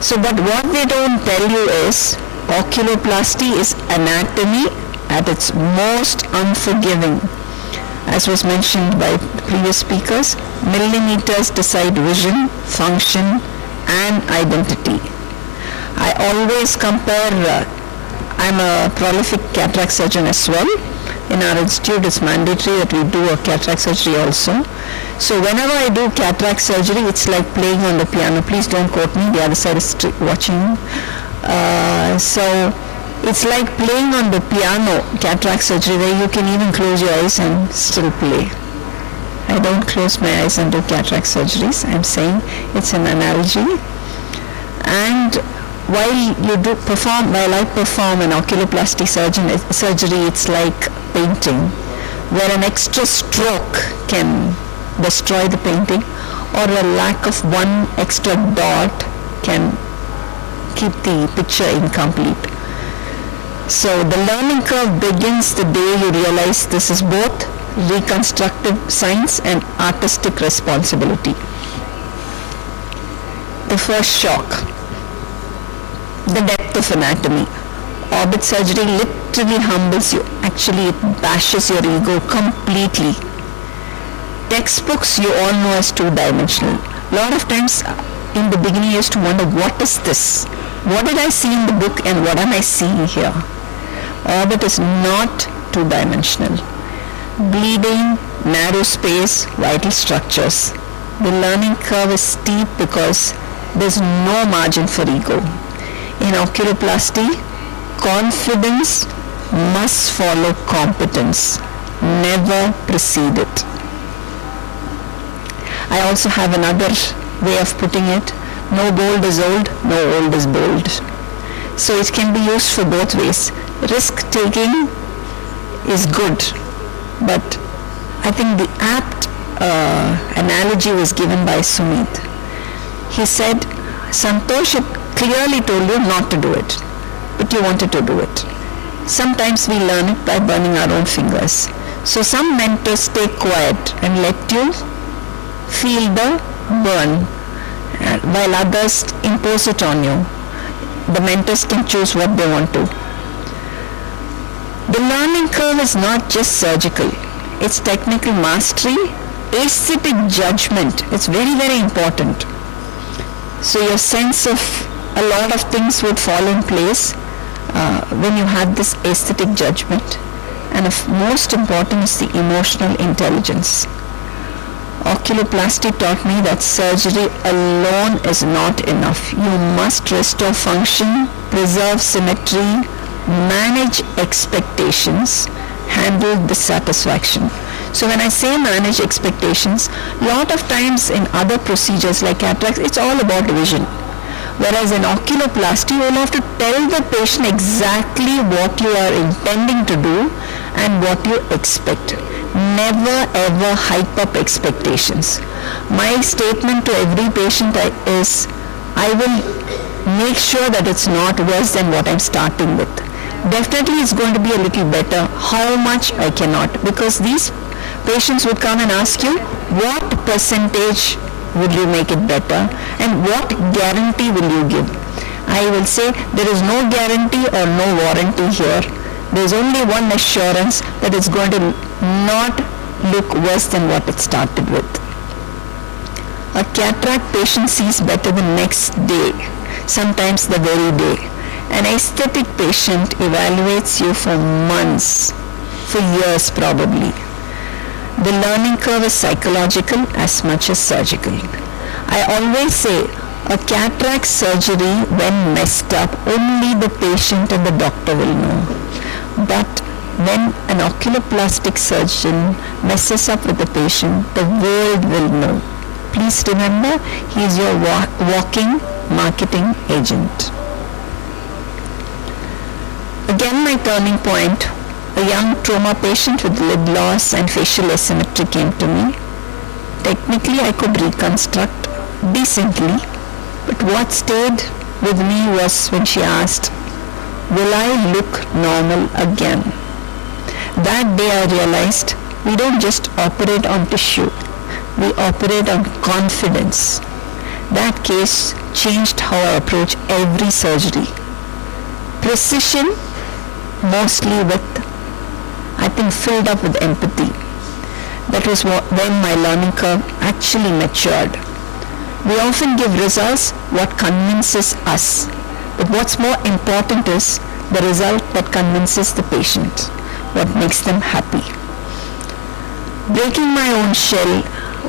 So, but what they don't tell you is, oculoplasty is anatomy at its most unforgiving. As was mentioned by previous speakers, millimeters decide vision, function, and identity. I always compare, I'm a prolific cataract surgeon as well. In our institute, it's mandatory that we do a cataract surgery also. So whenever I do cataract surgery, it's like playing on the piano. Please don't quote me, the other side is watching. So it's like playing on the piano, cataract surgery, where you can even close your eyes and still play. I don't close my eyes and do cataract surgeries. I'm saying it's an analogy. And while I perform an oculoplasty surgery, it's like painting, where an extra stroke can destroy the painting, or a lack of one extra dot can keep the picture incomplete. So the learning curve begins the day you realize this is both reconstructive science and artistic responsibility. The first shock, the depth of anatomy. Orbit surgery literally humbles you. Actually, it bashes your ego completely. Textbooks you all know as two-dimensional. A lot of times in the beginning you used to wonder, what is this? What did I see in the book and what am I seeing here? Orbit is not two-dimensional. Bleeding, narrow space, vital structures. The learning curve is steep because there's no margin for ego. In oculoplasty, confidence must follow competence, never precede it. I also have another way of putting it. No bold is old, no old is bold. So it can be used for both ways. Risk-taking is good, but I think the apt analogy was given by Sumit. He said, Santosh clearly told you not to do it, but you wanted to do it. Sometimes we learn it by burning our own fingers. So some mentors stay quiet and let you feel the burn, while others impose it on you. The mentors can choose what they want to. The learning curve is not just surgical. It's technical mastery, aesthetic judgment. It's very, very important. So your sense of a lot of things would fall in place when you have this aesthetic judgment. And most important is the emotional intelligence. Oculoplasty taught me that surgery alone is not enough. You must restore function, preserve symmetry, manage expectations, handle dissatisfaction. So when I say manage expectations, a lot of times in other procedures like cataracts, it's all about vision. Whereas in oculoplasty, you will have to tell the patient exactly what you are intending to do and what you expect. Never ever hype up expectations. My statement to every patient is, I will make sure that it's not worse than what I'm starting with. Definitely it's going to be a little better. How much, I cannot, because these patients would come and ask you, what percentage will you make it better and what guarantee will you give? I will say there is no guarantee or no warranty here. There is only one assurance that it's going to not look worse than what it started with. A cataract patient sees better the next day, sometimes the very day. An aesthetic patient evaluates you for months, for years probably. The learning curve is psychological as much as surgical. I always say a cataract surgery, when messed up, only the patient and the doctor will know. But when an oculoplastic surgeon messes up with the patient, the world will know. Please remember, he is your walking marketing agent. Again, my turning point, a young trauma patient with lid loss and facial asymmetry came to me. Technically, I could reconstruct decently, but what stayed with me was when she asked, "Will I look normal again?" That day I realized we don't just operate on tissue, we operate on confidence. That case changed how I approach every surgery. Precision, mostly with, I think, filled up with empathy. That was when my learning curve actually matured. We often give results what convinces us, but what's more important is the result that convinces the patient, what makes them happy. Breaking my own shell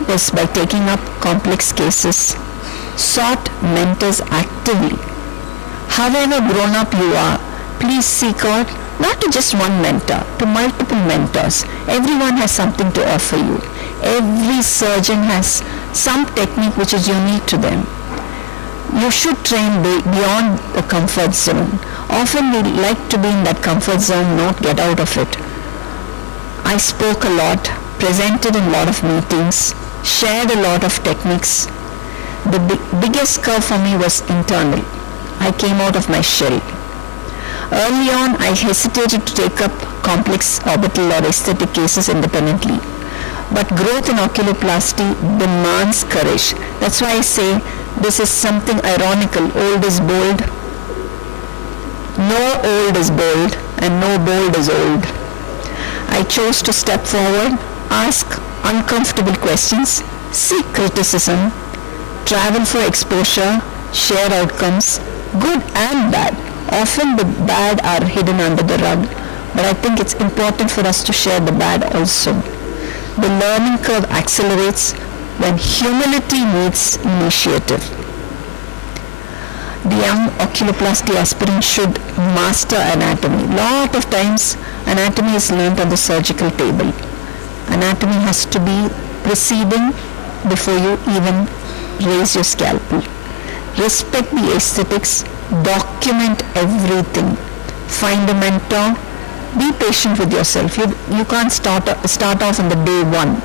was by taking up complex cases, sought mentors actively. However grown up you are, please seek out not to just one mentor, to multiple mentors. Everyone has something to offer you. Every surgeon has some technique which is unique to them. You should train beyond the comfort zone. Often we like to be in that comfort zone, not get out of it. I spoke a lot, presented in a lot of meetings, shared a lot of techniques. The biggest curve for me was internal. I came out of my shell. Early on, I hesitated to take up complex orbital or aesthetic cases independently. But growth in oculoplasty demands courage. That's why I say this is something ironical. Old is bold. No old is bold, and no bold is old. I chose to step forward, ask uncomfortable questions, seek criticism, travel for exposure, share outcomes, good and bad. Often the bad are hidden under the rug, but I think it's important for us to share the bad also. The learning curve accelerates when humility meets initiative. The young oculoplasty aspirant should master anatomy. Lot of times anatomy is learned on the surgical table. Anatomy has to be preceding before you even raise your scalpel. Respect the aesthetics, document everything, find a mentor, be patient with yourself. You can't start off on the day one.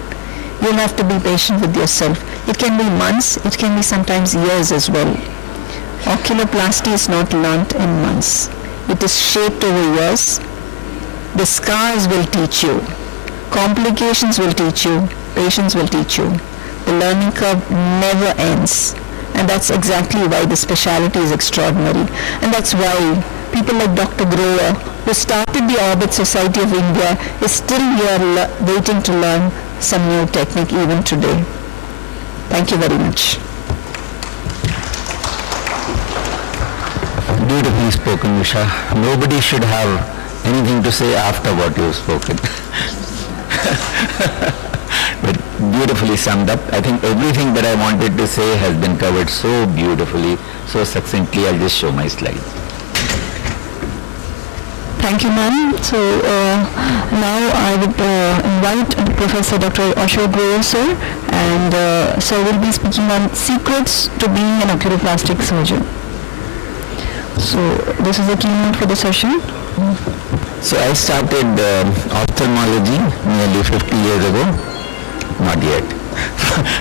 You'll have to be patient with yourself. It can be months, it can be sometimes years as well. Oculoplasty is not learnt in months. It is shaped over years. The scars will teach you. Complications will teach you. Patience will teach you. The learning curve never ends. And that's exactly why the specialty is extraordinary. And that's why people like Dr. Grover, who started the Orbit Society of India, is still here waiting to learn some new technique even today. Thank you very much. Beautifully spoken, Usha. Nobody should have anything to say after what you've spoken. But beautifully summed up. I think everything that I wanted to say has been covered so beautifully, so succinctly. I'll just show my slide. Thank you, ma'am. So now I would invite Professor Dr. Ashok Grover, sir, and sir will be speaking on secrets to being an oculoplastic surgeon. So this is the keynote for the session. So I started ophthalmology nearly 50 years ago. Not yet.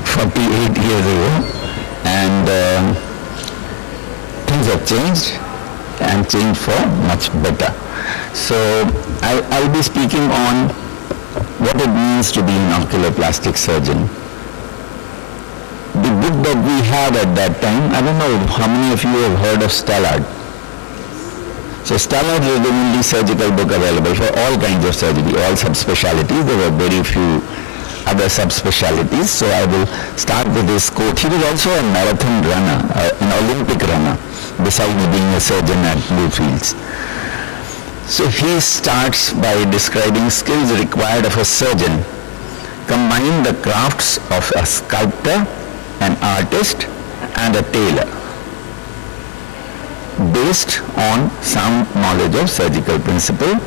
48 years ago. And things have changed and changed for much better. So I'll be speaking on what it means to be an oculoplastic surgeon. The book that we had at that time, I don't know how many of you have heard of Stallard. So Stallard is the only surgical book available for all kinds of surgery, all subspecialties. There were very few other subspecialties. So I will start with this quote. He was also a marathon runner, an Olympic runner, besides being a surgeon at Bluefields. So he starts by describing skills required of a surgeon. Combine the crafts of a sculptor, an artist, and a tailor, based on sound knowledge of surgical principle,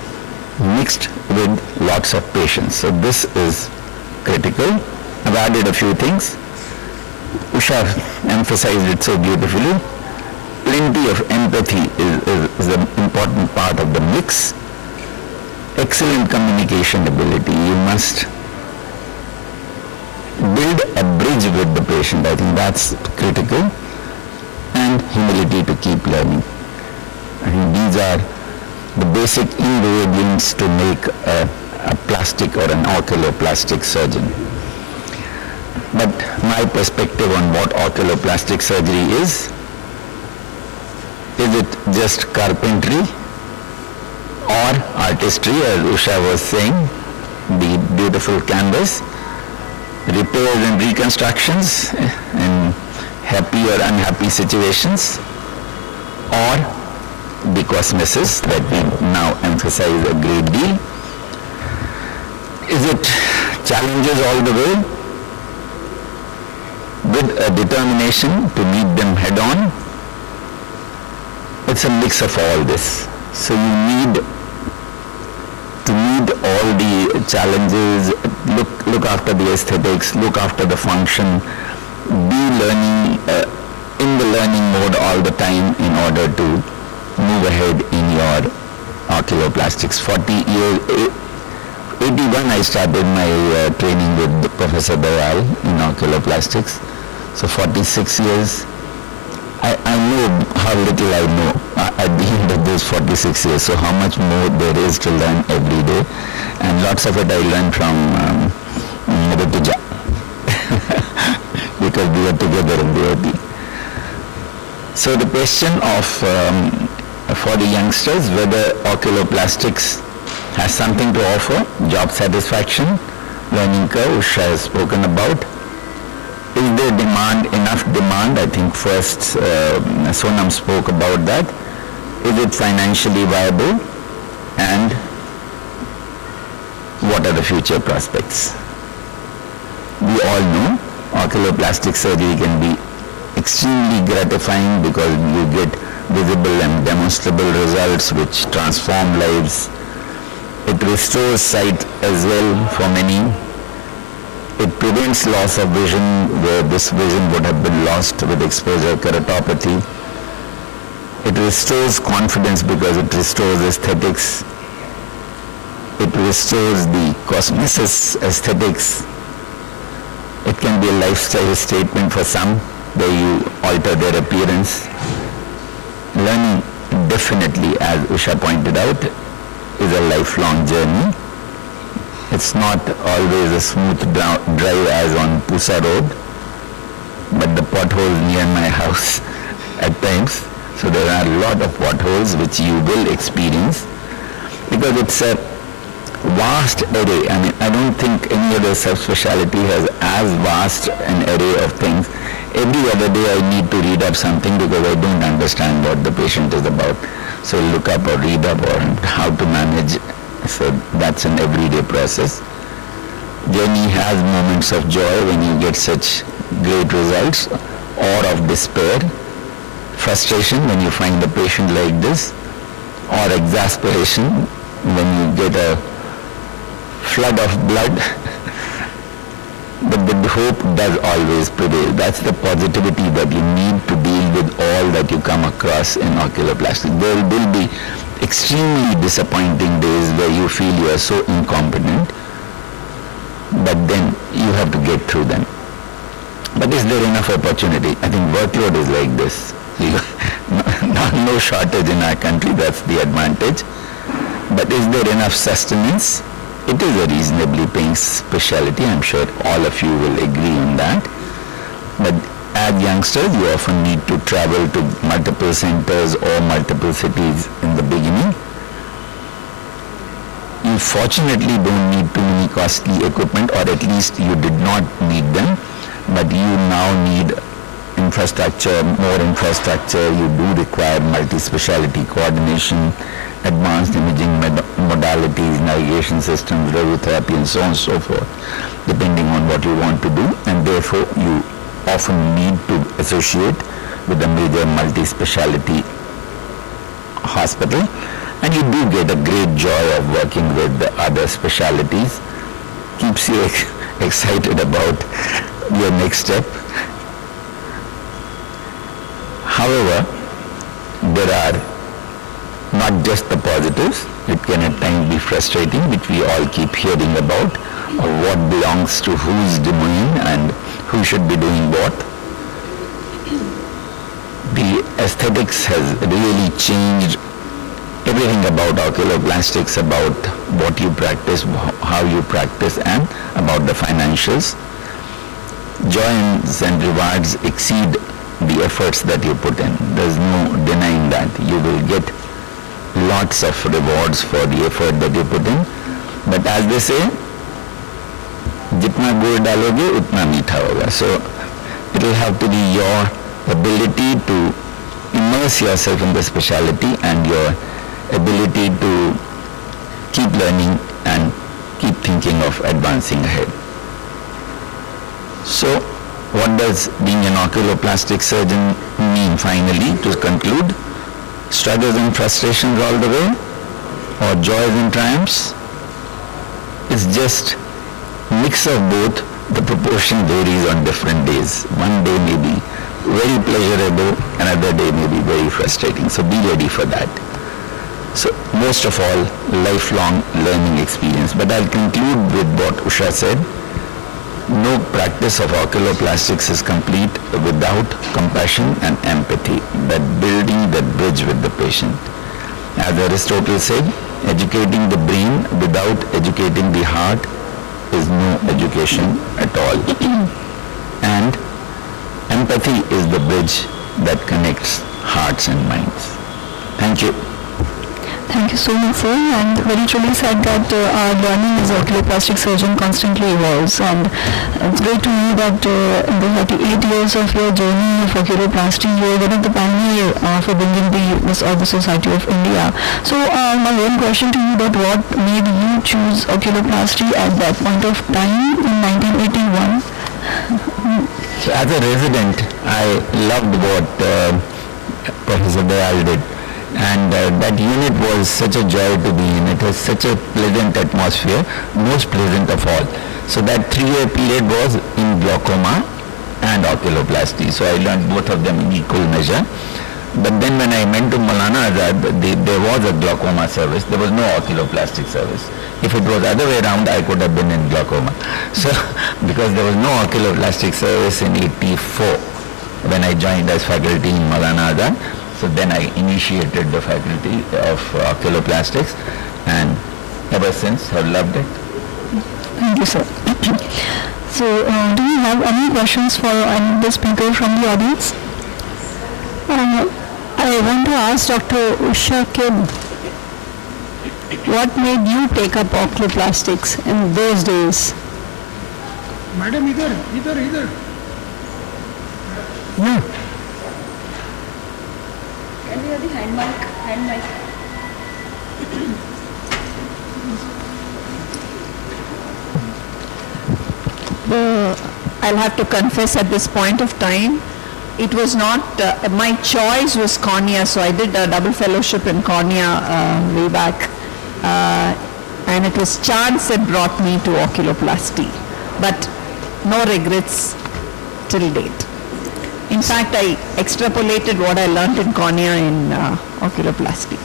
mixed with lots of patience. So this is critical. I've added a few things. First, the skills required of a surgeon. Combine the crafts of a sculptor, an artist, and a tailor, based on sound knowledge of surgical principle, mixed with lots of patience. So this is critical. I've added a few things. First, the skills required of a surgeon. Combine the crafts of a sculptor, an artist, and a tailor, based on sound knowledge of surgical principle, mixed with lots of patience. So this is critical. Usha emphasized it so beautifully. Plenty of empathy is an important part of the mix. Excellent communication ability. You must build a bridge with the patient. I think that's critical. And humility to keep learning. I think these are the basic ingredients to make a plastic or an oculoplastic surgeon. But my perspective on what oculoplastic surgery is it just carpentry or artistry, as Usha was saying, the beautiful canvas, repairs and reconstructions in happy or unhappy situations, or the cosmesis that we now emphasize a great deal? Is it challenges all the way with a determination to meet them head on? It's a mix of all this. So you need to meet all the challenges, look after the aesthetics, look after the function, be learning in the learning mode all the time in order to move ahead in your oculoplastics. 40 years, 81 I started my training with Professor Dayal in oculoplastics. So 46 years. I know how little I know at the end of those 46 years, so how much more there is to learn every day, and lots of it I learned from Murtuja because we were together in the OT. So the question of for the youngsters, whether oculoplastics has something to offer, job satisfaction, learning curve, which I have spoken about. Is there demand, enough demand? I think first Sonam spoke about that. Is it financially viable? And what are the future prospects? We all know oculoplastic surgery can be extremely gratifying because you get visible and demonstrable results which transform lives. It restores sight as well for many. It prevents loss of vision where this vision would have been lost with exposure keratopathy. It restores confidence because it restores aesthetics. It restores the cosmesis aesthetics. It can be a lifestyle statement for some where you alter their appearance. Learning definitely, as Usha pointed out, is a lifelong journey. It's not always a smooth drive as on Pusa Road, but the potholes near my house at times. So there are a lot of potholes which you will experience because it's a vast array. I mean, I don't think any other subspecialty has as vast an array of things. Every other day I need to read up something because I don't understand what the patient is about. So look up or read up or how to manage. So that's an everyday process. Journey has moments of joy when you get such great results, or of despair, frustration when you find a patient like this, or exasperation when you get a flood of blood. But the hope does always prevail. That's the positivity that you need to deal with all that you come across in oculoplasty. There will be extremely disappointing days where you feel you are so incompetent, but then you have to get through them. But is there enough opportunity? I think workload is like this. No shortage in our country, that's the advantage. But is there enough sustenance? It is a reasonably paying specialty. I'm sure all of you will agree on that. But as youngsters, you often need to travel to multiple centers or multiple cities in the beginning. You fortunately don't need too many costly equipment, or at least you did not need them, but you now need infrastructure, more infrastructure. You do require multi-speciality coordination, advanced imaging modalities, navigation systems, radiotherapy, and so on and so forth, depending on what you want to do, and therefore you often need to associate with a major multi-speciality hospital, and you do get a great joy of working with the other specialties. Keeps you excited about your next step. However, there are not just the positives. It can at times be frustrating, which we all keep hearing about, or what belongs to whose domain and who should be doing what. The aesthetics has really changed everything about oculoplastics, about what you practice, how you practice, and about the financials. Joys and rewards exceed the efforts that you put in. There's no denying that. You will get lots of rewards for the effort that you put in. But as they say, जितना गुड़ डालोगे उतना मीठा होगा. So it will have to be your ability to immerse yourself in the specialty and your ability to keep learning and keep thinking of advancing ahead. So what does being an oculoplastic surgeon mean finally, to conclude? Struggles and frustrations all the way, or joys and triumphs? It's just mix of both. The proportion varies on different days. One day may be very pleasurable, another day may be very frustrating. So be ready for that. So most of all, lifelong learning experience. But I'll conclude with what Usha said. No practice of oculoplastics is complete without compassion and empathy, that building that bridge with the patient. As Aristotle said, educating the brain without educating the heart is no education at all. And empathy is the bridge that connects hearts and minds. Thank you. Thank you so much, sir. And very truly said that our learning as oculoplastic surgeon constantly evolves, and it's great to know that in the 38 years of your journey of oculoplasty, you are one of the pioneer for bringing the Society of India. So my one question to you, that what made you choose oculoplasty at that point of time in 1981? So as a resident, I loved what Professor Dayal did. And that unit was such a joy to be in. It was such a pleasant atmosphere, most pleasant of all. So that 3-year period was in glaucoma and oculoplasty. So I learned both of them in equal measure. But then when I went to Maulana Azad, there was a glaucoma service. There was no oculoplastic service. If it was other way around, I could have been in glaucoma. So because there was no oculoplastic service in 84 when I joined as faculty in Maulana Azad. So then I initiated the faculty of oculoplastics, and ever since have loved it. Thank you, sir. So do you have any questions for any of the speaker from the audience? I want to ask Dr. Usha Kim, what made you take up oculoplastics in those days? Madam, either. Yeah. Can we have the hand mic? I'll have to confess at this point of time, it was not, my choice was cornea, so I did a double fellowship in cornea way back, and it was chance that brought me to oculoplasty, but no regrets till date. In fact, I extrapolated what I learned in cornea in oculoplasty.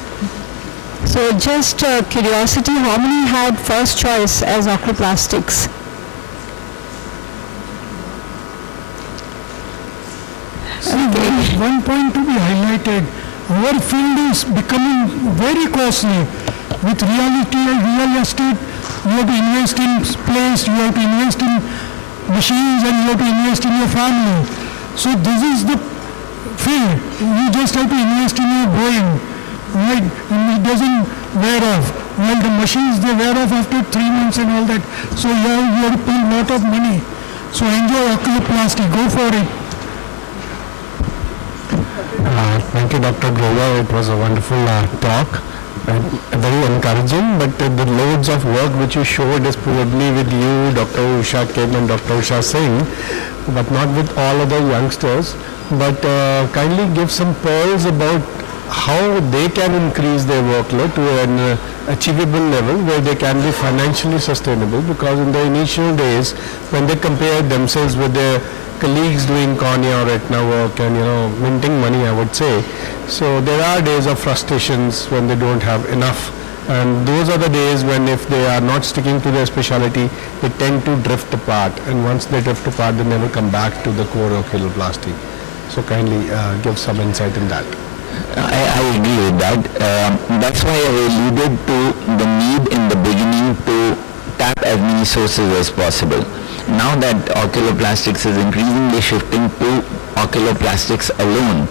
So just curiosity, how many had first choice as oculoplastics? One point to be highlighted, our field is becoming very costly. With real estate, you have to invest in place, you have to invest in machines, and you have to invest in your family. So this is the field. You just have to invest in your brain, right? And it doesn't wear off. Well, the machines, they wear off after 3 months and all that. So you have to pay a lot of money. So enjoy oculoplasty, go for it. Thank you, Dr. Grover. It was a wonderful talk and very encouraging, but the loads of work which you showed is probably with you, Dr. Usha Kim and Dr. Usha Singh, but not with all other youngsters. But kindly give some pearls about how they can increase their workload to an achievable level where they can be financially sustainable, because in the initial days when they compare themselves with their colleagues doing cornea or retina work and minting money, I would say. So there are days of frustrations when they don't have enough, and those are the days when if they are not sticking to their specialty, they tend to drift apart, and once they drift apart, they never come back to the core oculoplasty. So kindly give some insight in that. I agree with that. That's why I alluded to the need in the beginning to tap as many sources as possible. Now that oculoplastics is increasingly shifting to oculoplastics alone,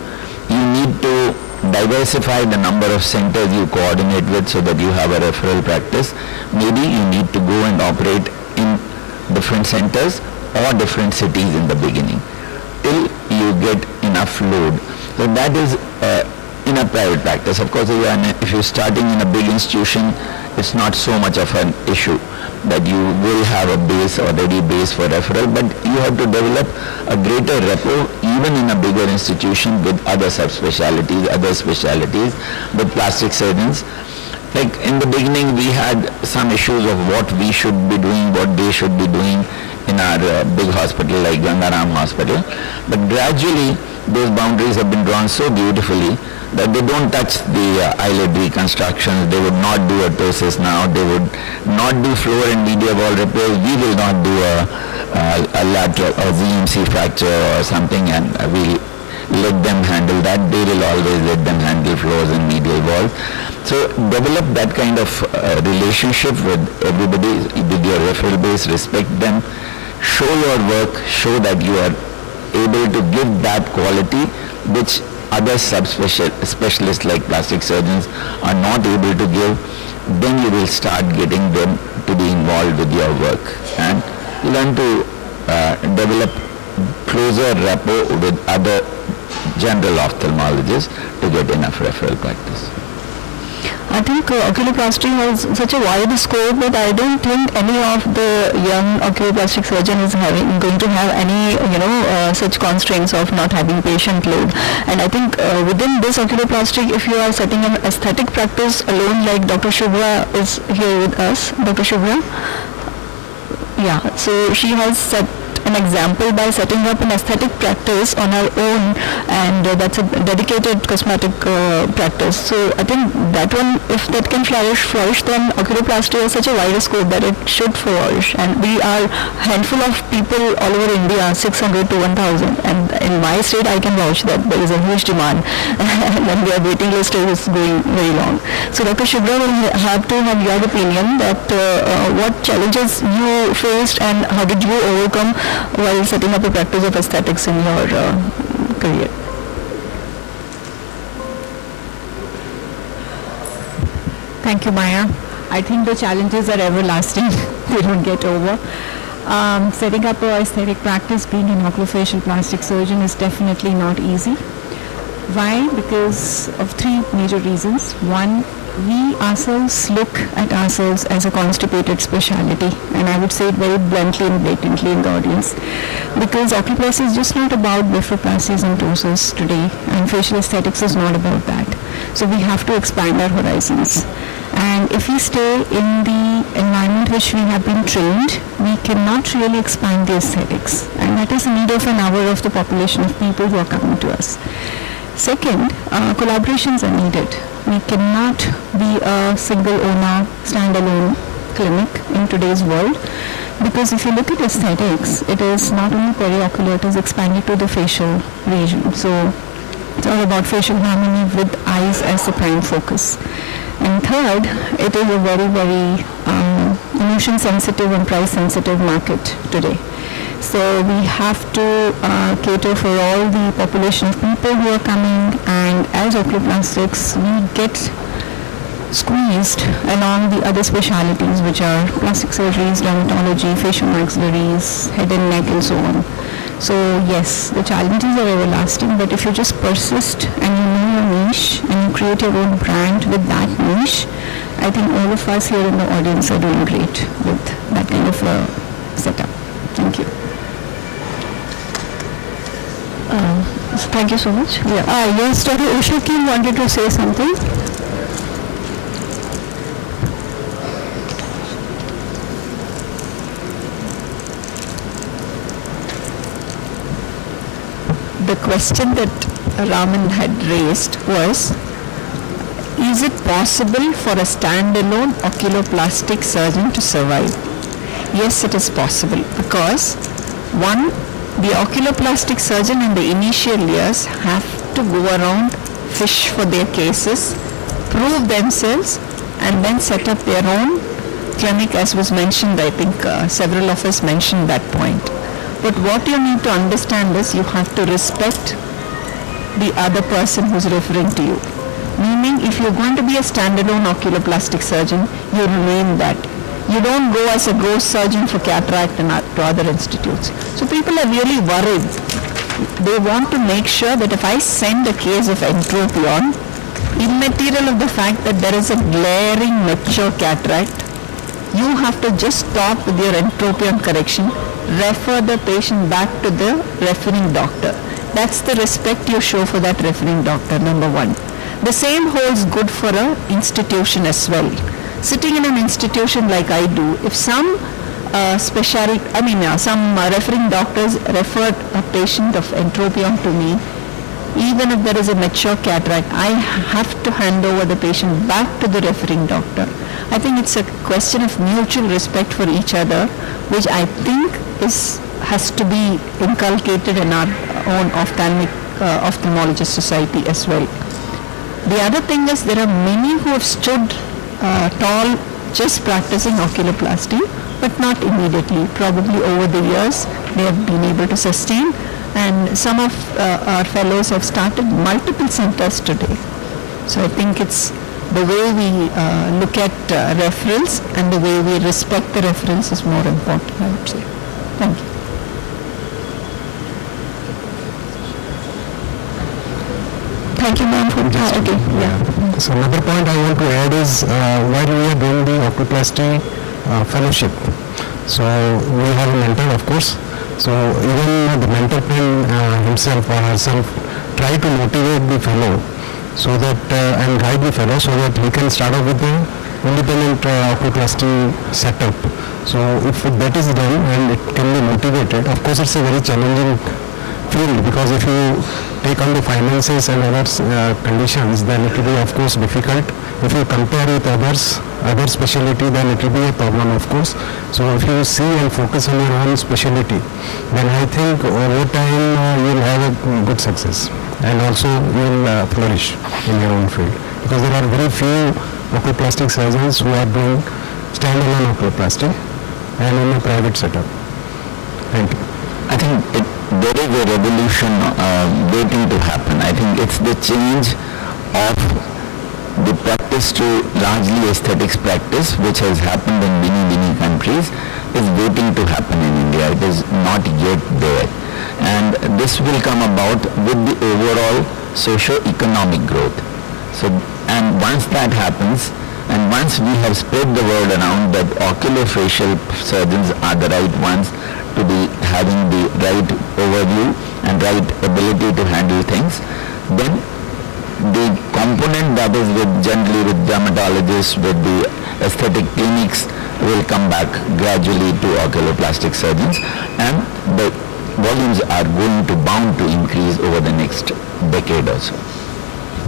you need to diversify the number of centers you coordinate with so that you have a referral practice. Maybe you need to go and operate in different centers or different cities in the beginning till you get enough load. So that is in a private practice. Of course, if you're starting in a big institution, it's not so much of an issue that you will have a already base for referral, but you have to develop a greater rapport even in a bigger institution with other subspecialties, other specialties, with plastic surgeons. Like in the beginning, we had some issues of what we should be doing, what they should be doing in our big hospital like Gangaram Hospital, but gradually those boundaries have been drawn so beautifully that they don't touch the eyelid reconstructions. They would not do a ptosis now. They would not do floor and media wall repairs. We will not do a lateral or ZMC fracture or something, and we let them handle that. They will always let them handle floors and medial walls. So develop that kind of relationship with everybody, with your referral base, respect them, show your work, show that you are able to give that quality which other subspecialists like plastic surgeons are not able to give. Then you will start getting them to be involved with your work and learn to develop closer rapport with other general ophthalmologists to get enough referral practice. I think oculoplasty has such a wide scope that I don't think any of the young oculoplastic surgeon is going to have any such constraints of not having patient load. And I think within this oculoplastic, if you are setting an aesthetic practice alone, like Dr. Shubhra is here with us. Dr. Shubhra? Yeah, so she has set an example by setting up an aesthetic practice on her own, and that's a dedicated cosmetic practice. So I think that one, if that can flourish, then oculoplasty has such a wide scope that it should flourish. And we are a handful of people all over India, 600 to 1,000, and in my state I can vouch that there is a huge demand and the waiting list is going very long. So Dr. Shubhra will have to have your opinion that what challenges you faced and how did you overcome while setting up a practice of aesthetics in your career. Thank you, Maya. I think the challenges are everlasting. They don't get over. Setting up a aesthetic practice, being an oculofacial plastic surgeon is definitely not easy. Why? Because of three major reasons. One, we ourselves look at ourselves as a constipated specialty, and I would say it very bluntly and blatantly in the audience, because oculoplasty is just not about blepharoplasties and ptosis today, and facial aesthetics is not about that. So we have to expand our horizons, and if we stay in the environment which we have been trained, we cannot really expand the aesthetics, and that is the need of an hour of the population of people who are coming to us. Second, collaborations are needed. We cannot be a single owner, standalone clinic in today's world, because if you look at aesthetics, it is not only periocular, it is expanded to the facial region. So it's all about facial harmony with eyes as the prime focus. And third, it is a very, very emotion sensitive and price sensitive market today. So we have to cater for all the population of people who are coming, and as oculoplastics, we get squeezed along the other specialities, which are plastic surgeries, dermatology, facial maxillaries, head and neck, and so on. So yes, the challenges are everlasting, but if you just persist and you know your niche and you create your own brand with that niche, I think all of us here in the audience are doing great with that kind of a setup. Thank you. Thank you so much. Yeah. Yes, Dr. Usha Kim wanted to say something. the question that Raman had raised was, is it possible for a standalone oculoplastic surgeon to survive? Yes, it is possible, because one, the oculoplastic surgeon in the initial years have to go around, fish for their cases, prove themselves, and then set up their own clinic, as was mentioned. I think several of us mentioned that point. But what you need to understand is you have to respect the other person who's referring to you. Meaning, if you're going to be a standalone oculoplastic surgeon, you remain that. You don't go as a ghost surgeon for cataract and to other institutes. So people are really worried. They want to make sure that if I send a case of entropion, immaterial of the fact that there is a glaring mature cataract, you have to just stop with your entropion correction, refer the patient back to the referring doctor. That's the respect you show for that referring doctor, number one. The same holds good for an institution as well. Sitting in an institution like I do, if some some referring doctors refer a patient of entropion to me, even if there is a mature cataract, I have to hand over the patient back to the referring doctor. I think it's a question of mutual respect for each other, which I think has to be inculcated in our own ophthalmologist society as well. The other thing is, there are many who have stood tall just practicing oculoplasty, but not immediately. Probably over the years they have been able to sustain, and some of our fellows have started multiple centers today. So I think it's the way we look at referrals and the way we respect the referrals is more important, I would say. Thank you. Thank you, ma'am, for okay. Yeah. So another point I want to add is while we are doing the oculoplasty fellowship, so we have a mentor, of course. So even the mentor can himself or herself try to motivate the fellow so that and guide the fellow so that he can start off with the independent oculoplasty setup. So if that is done and it can be motivated, of course it's a very challenging field, because if you take on the finances and other conditions, then it will be of course difficult. If you compare with other specialty, then it will be a problem, of course. So if you see and focus on your own specialty, then I think over time you will have a good success, and also you will flourish in your own field, because there are very few oculoplastic surgeons who are doing standalone oculoplasty and in a private setup. Thank you. I think there is a revolution waiting to happen. I think it's the change of the practice to largely aesthetics practice, which has happened in many countries, is waiting to happen in India. It is not yet there. And this will come about with the overall socio-economic growth. So, and once that happens, and once we have spread the word around that oculofacial surgeons are the right ones to be having the right overview and right ability to handle things, then the component that is generally with dermatologists, with the aesthetic clinics, will come back gradually to oculoplastic surgeons, and the volumes are going to bound to increase over the next decade or so.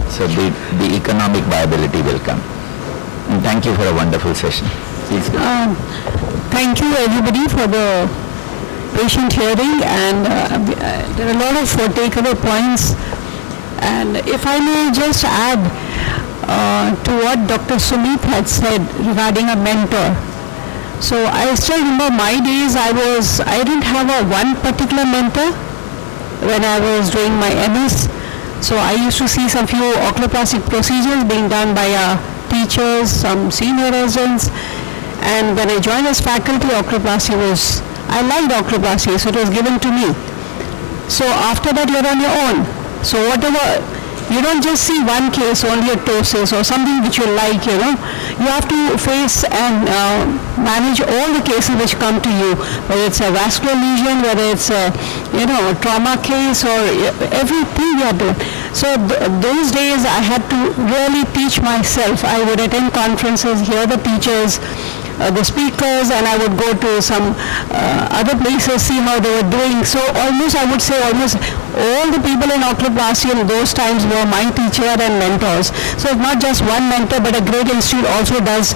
So the economic viability will come. And thank you for a wonderful session. Please go. Thank you everybody for the patient hearing, and there are a lot of takeaway points. And if I may just add to what Dr. Sumit had said regarding a mentor. So I still remember my days. I didn't have one particular mentor when I was doing my MS. So I used to see some few oculoplastic procedures being done by teachers, some senior residents, and when I joined as faculty, I liked oculoplasty, so it was given to me. So after that, you're on your own. So whatever, you don't just see one case, only a ptosis or something which you like, you have to face and manage all the cases which come to you, whether it's a vascular lesion, whether it's a, a trauma case, or everything you are doing. So those days I had to really teach myself. I would attend conferences, hear the teachers, the speakers, and I would go to some other places, see how they were doing. So I would say almost all the people in oculoplasty in those times were my teacher and mentors. So it's not just one mentor, but a great institute also does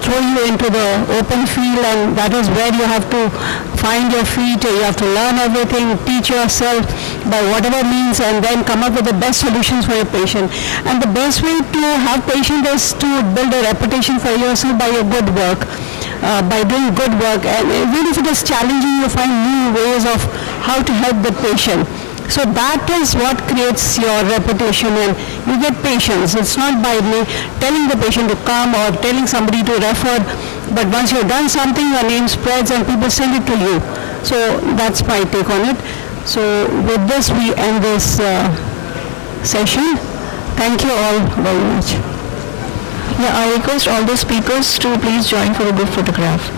throw you into the open field, and that is where you have to find your feet, you have to learn everything, teach yourself by whatever means, and then come up with the best solutions for your patient. And the best way to have patient is to build a reputation for yourself by your good work. By doing good work, and even if it is challenging, you find new ways of how to help the patient. So that is what creates your reputation, and you get patients. It's not by me telling the patient to come or telling somebody to refer, but once you've done something, your name spreads and people send it to you. So that's my take on it. So with this, we end this session. Thank you all very much. Yeah, I request all the speakers to please join for a group photograph.